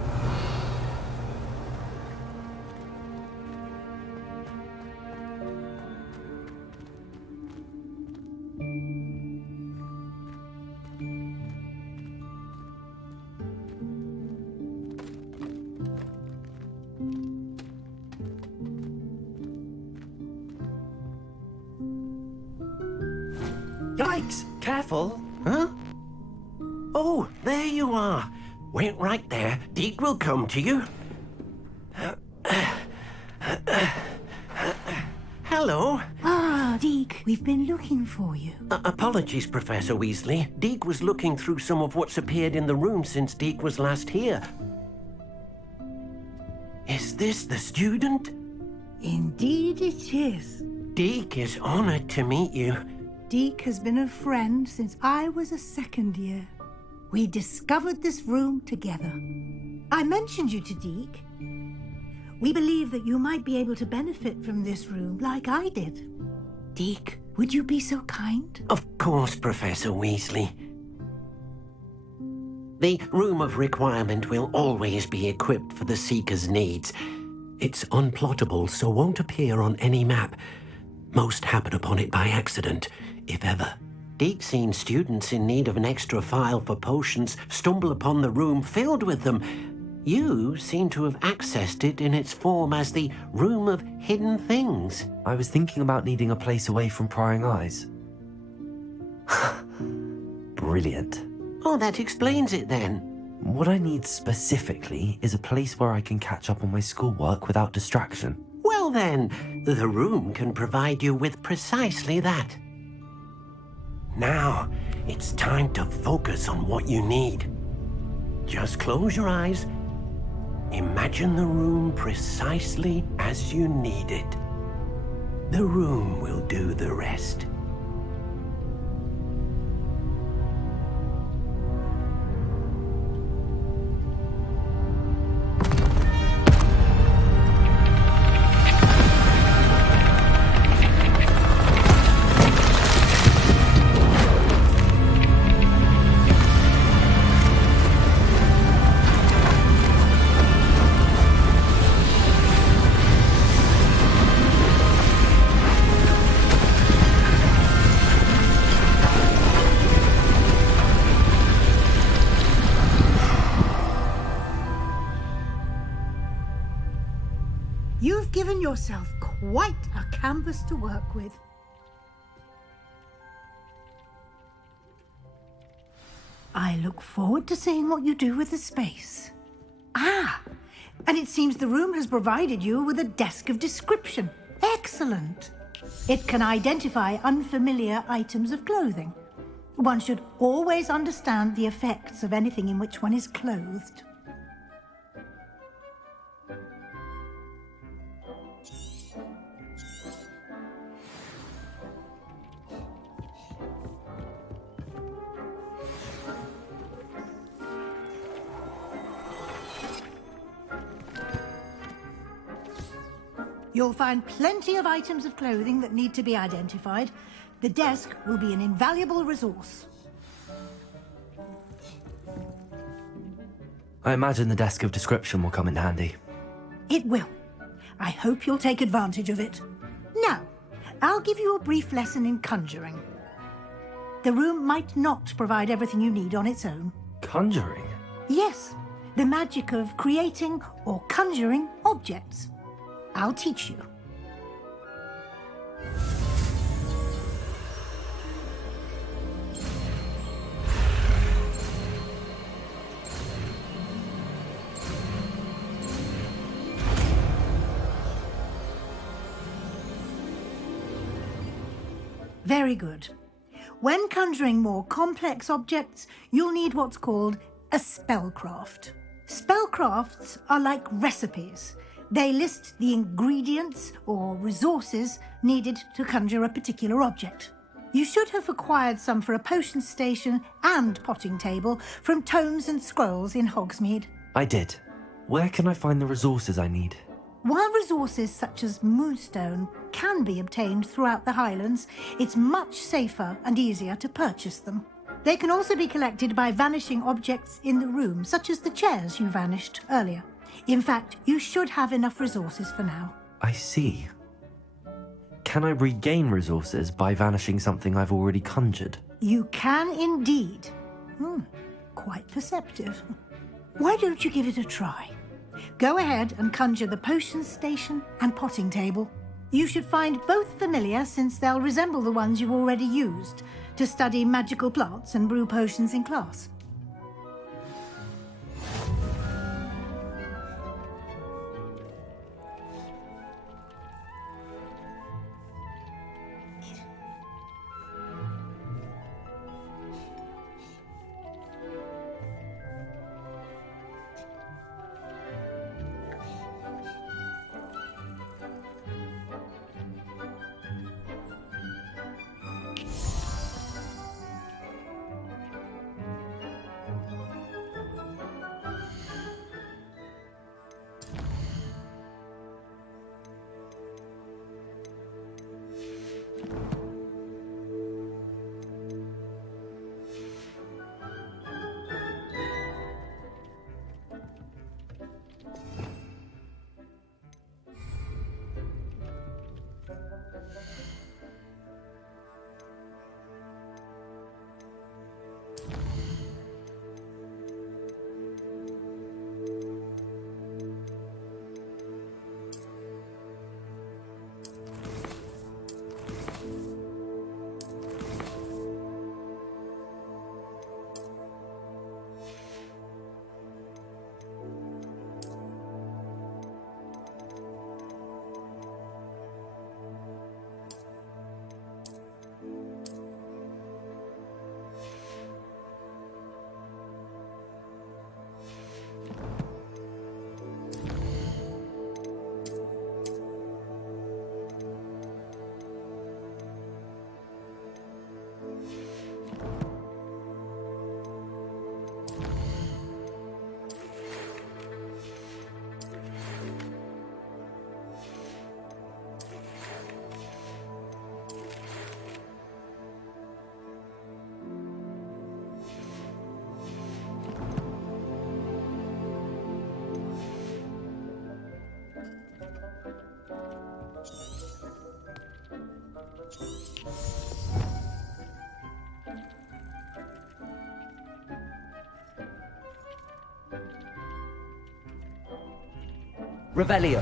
Yikes! Careful! Huh? Oh, there you are. Wait right there. Deke will come to you. Hello. Ah, Deke, we've been looking for you. Apologies, Professor Weasley. Deke was looking through some of what's appeared in the room since Deke was last here. Is this the student? Indeed it is. Deke is honored to meet you. Deke has been a friend since I was a second year. We discovered this room together. I mentioned you to Deke. We believe that you might be able to benefit from this room like I did. Deke, would you be so kind? Of course, Professor Weasley. The Room of Requirement will always be equipped for the Seeker's needs. It's unplottable, so won't appear on any map. Most happen upon it by accident, if ever. Deke's seen students in need of an extra file for potions stumble upon the room filled with them. You seem to have accessed it in its form as the Room of Hidden Things. I was thinking about needing a place away from prying eyes. Brilliant. Oh, that explains it then. What I need specifically is a place where I can catch up on my schoolwork without distraction. Well then, the room can provide you with precisely that. Now, it's time to focus on what you need. Just close your eyes. Imagine the room precisely as you need it. The room will do the rest. You've given yourself quite a canvas to work with. I look forward to seeing what you do with the space. Ah, and it seems the room has provided you with a desk of description. Excellent. It can identify unfamiliar items of clothing. One should always understand the effects of anything in which one is clothed. You'll find plenty of items of clothing that need to be identified. The desk will be an invaluable resource. I imagine the desk of description will come in handy. It will. I hope you'll take advantage of it. Now, I'll give you a brief lesson in conjuring. The room might not provide everything you need on its own. Conjuring? Yes, the magic of creating or conjuring objects. I'll teach you. Very good. When conjuring more complex objects, you'll need what's called a spellcraft. Spellcrafts are like recipes. They list the ingredients or resources needed to conjure a particular object. You should have acquired some for a potion station and potting table from tomes and scrolls in Hogsmeade. I did. Where can I find the resources I need? While resources such as moonstone can be obtained throughout the Highlands, it's much safer and easier to purchase them. They can also be collected by vanishing objects in the room, such as the chairs you vanished earlier. In fact, you should have enough resources for now. I see. Can I regain resources by vanishing something I've already conjured? You can indeed. Quite perceptive. Why don't you give it a try? Go ahead and conjure the potion station and potting table. You should find both familiar, since they'll resemble the ones you've already used to study magical plants and brew potions in class. Revelio.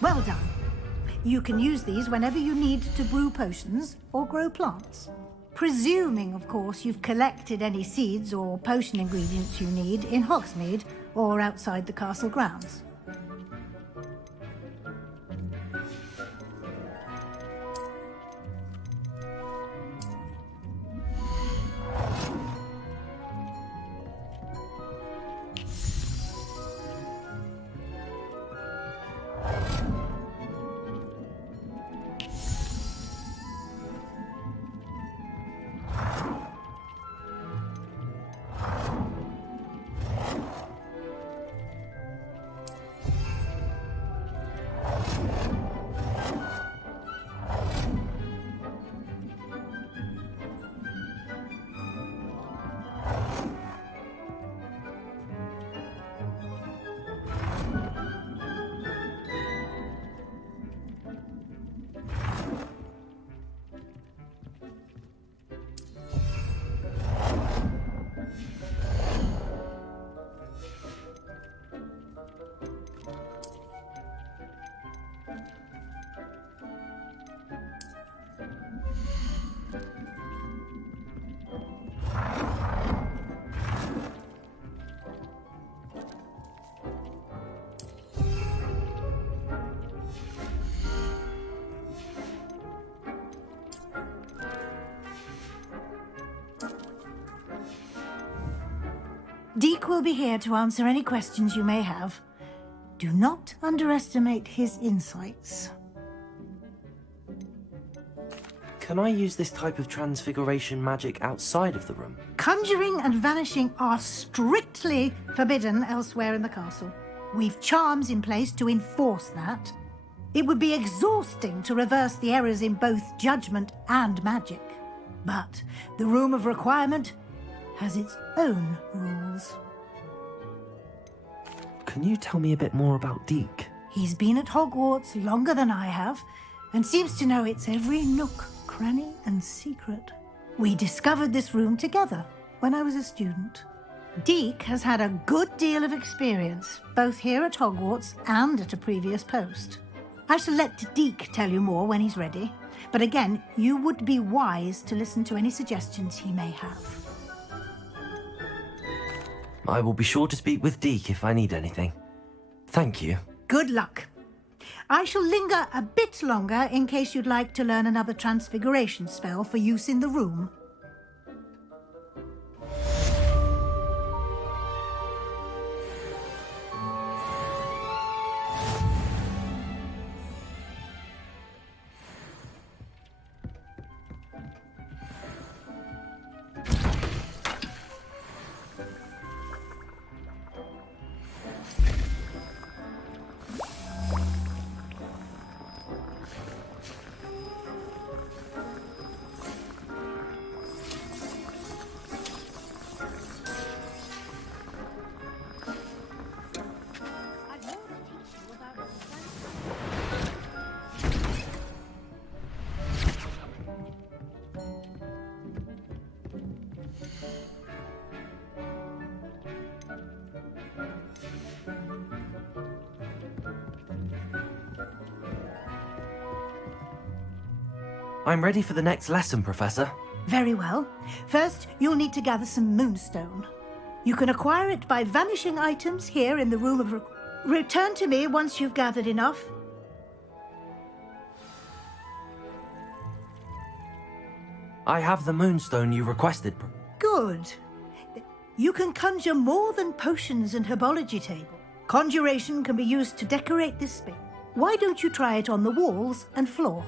Well done. You can use these whenever you need to brew potions or grow plants. Presuming, of course, you've collected any seeds or potion ingredients you need in Hogsmeade or outside the castle grounds. Deek will be here to answer any questions you may have. Do not underestimate his insights. Can I use this type of transfiguration magic outside of the room? Conjuring and vanishing are strictly forbidden elsewhere in the castle. We've charms in place to enforce that. It would be exhausting to reverse the errors in both judgment and magic. But the Room of Requirement has its own rules. Can you tell me a bit more about Deek? He's been at Hogwarts longer than I have, and seems to know its every nook, cranny, and secret. We discovered this room together when I was a student. Deek has had a good deal of experience, both here at Hogwarts and at a previous post. I shall let Deek tell you more when he's ready, but again, you would be wise to listen to any suggestions he may have. I will be sure to speak with Deek if I need anything. Thank you. Good luck. I shall linger a bit longer in case you'd like to learn another transfiguration spell for use in the room. I'm ready for the next lesson, Professor. Very well. First, you'll need to gather some moonstone. You can acquire it by vanishing items here in the Room of Return to me once you've gathered enough. I have the moonstone you requested. Good. You can conjure more than potions and herbology table. Conjuration can be used to decorate this space. Why don't you try it on the walls and floor?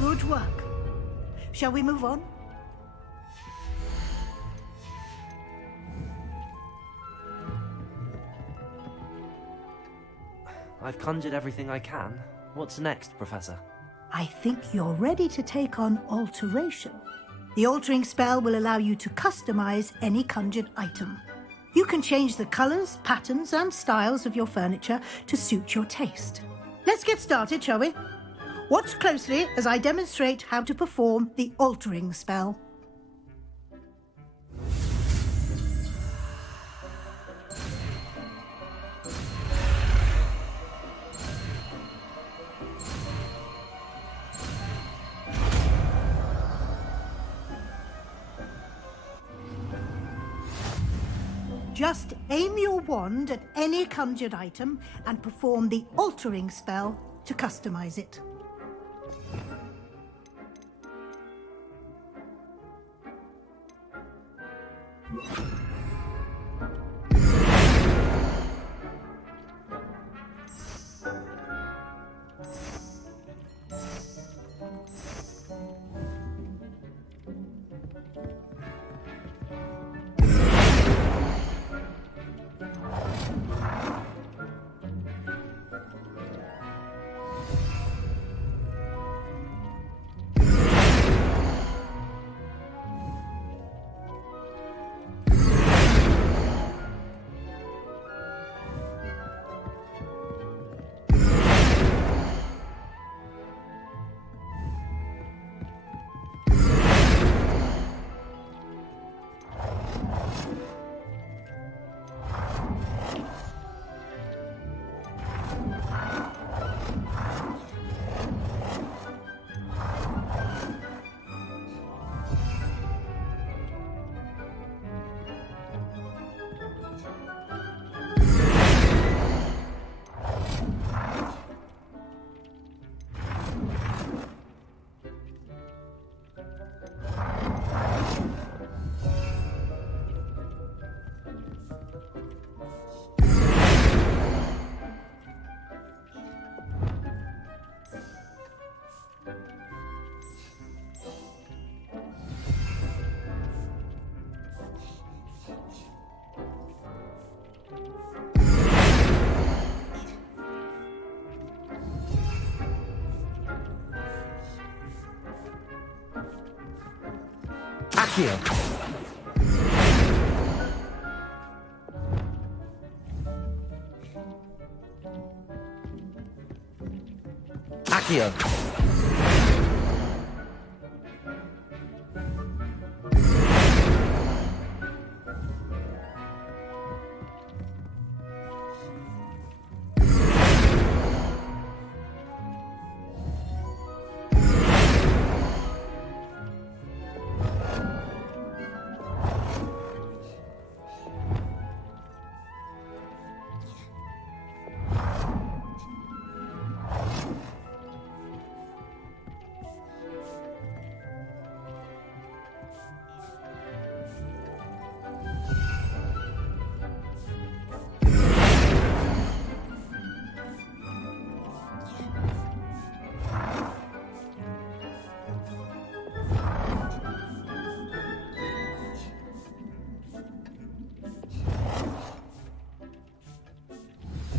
Good work. Shall we move on? I've conjured everything I can. What's next, Professor? I think you're ready to take on alteration. The altering spell will allow you to customize any conjured item. You can change the colors, patterns, and styles of your furniture to suit your taste. Let's get started, shall we? Watch closely as I demonstrate how to perform the altering spell. Just aim your wand at any conjured item and perform the altering spell to customize it. Accio! Accio!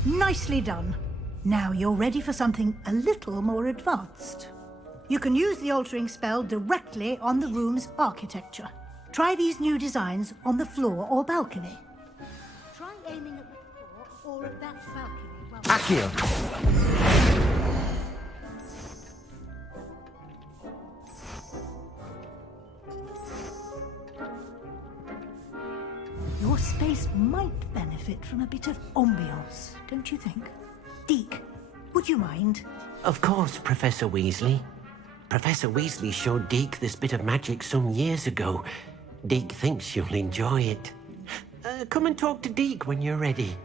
Nicely done. Now you're ready for something a little more advanced. You can use the altering spell directly on the room's architecture. Try these new designs on the floor or balcony. Try aiming at the floor or at that balcony. Accio! Your space might benefit from a bit of ambiance, don't you think? Deke, would you mind? Of course, Professor Weasley. Professor Weasley showed Deke this bit of magic some years ago. Deke thinks you'll enjoy it. Come and talk to Deke when you're ready.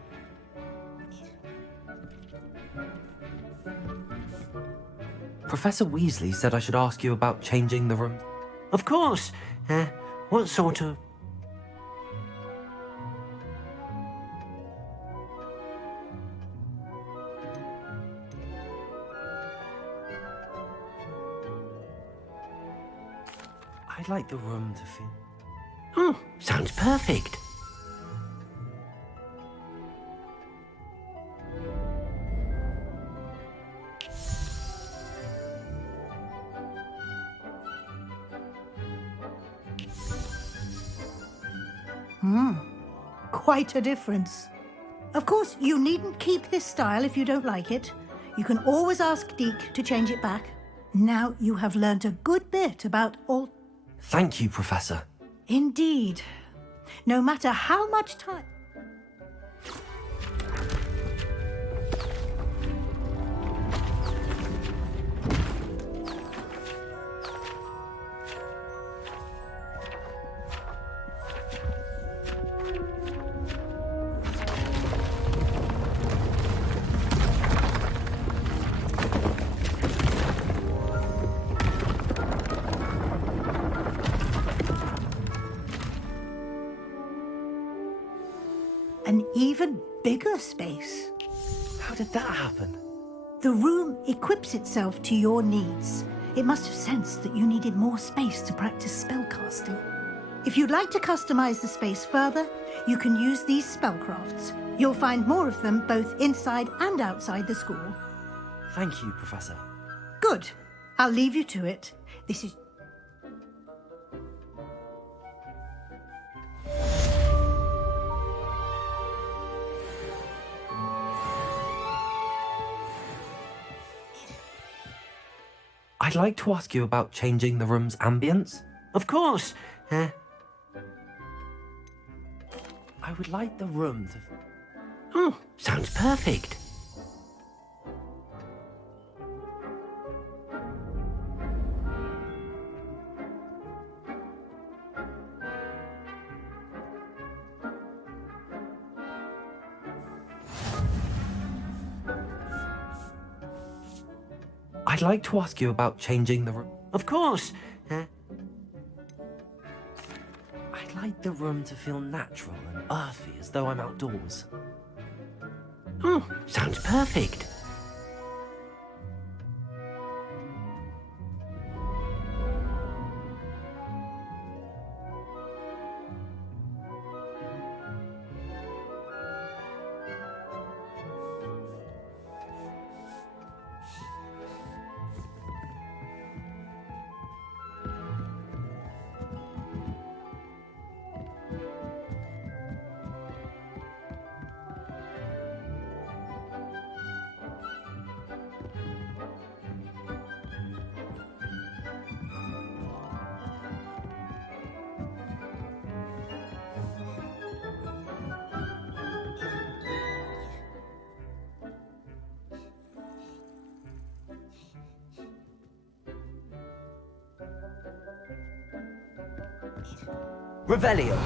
Professor Weasley said I should ask you about changing the room. Of course. What sort of... I'd like the room to feel... Oh, sounds perfect. Quite a difference. Of course, you needn't keep this style if you don't like it. You can always ask Deke to change it back. Now you have learnt a good bit about all... Thank you, Professor. Indeed. No matter how much time... An even bigger space. How did that happen? The room equips itself to your needs. It must have sensed that you needed more space to practice spellcasting. If you'd like to customize the space further, you can use these spellcrafts. You'll find more of them both inside and outside the school. Thank you, Professor. Good. I'll leave you to it. This is... I'd like to ask you about changing the room's ambience. Of course. I would like the room to... Oh, sounds perfect. I'd like to ask you about changing the room. Of course. I'd like the room to feel natural and earthy, as though I'm outdoors. Oh, sounds perfect. Revelio.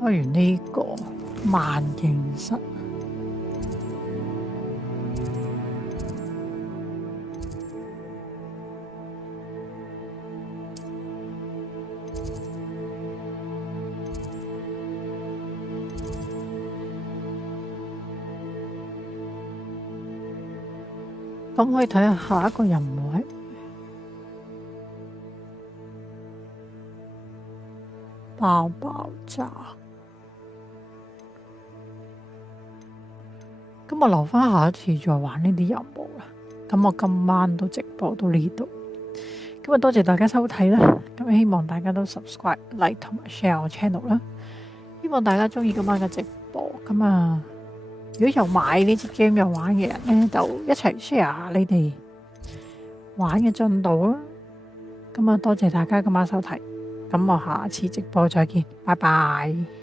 開完呢個萬應室。咁可以睇下下一個任務係爆炸。咁我留翻下一次再玩呢啲任務啦。咁我今晚都直播到呢度。咁多謝大家收睇啦。咁希望大家都 subscribe、like 同埋 share 我 channel 啦。希望大家中意今晚嘅直播。咁如果有買呢隻 game 有玩嘅人呢，就一齊 share 下你哋玩嘅進度啦。咁多謝大家今晚收睇。咁我下次直播再見，拜拜。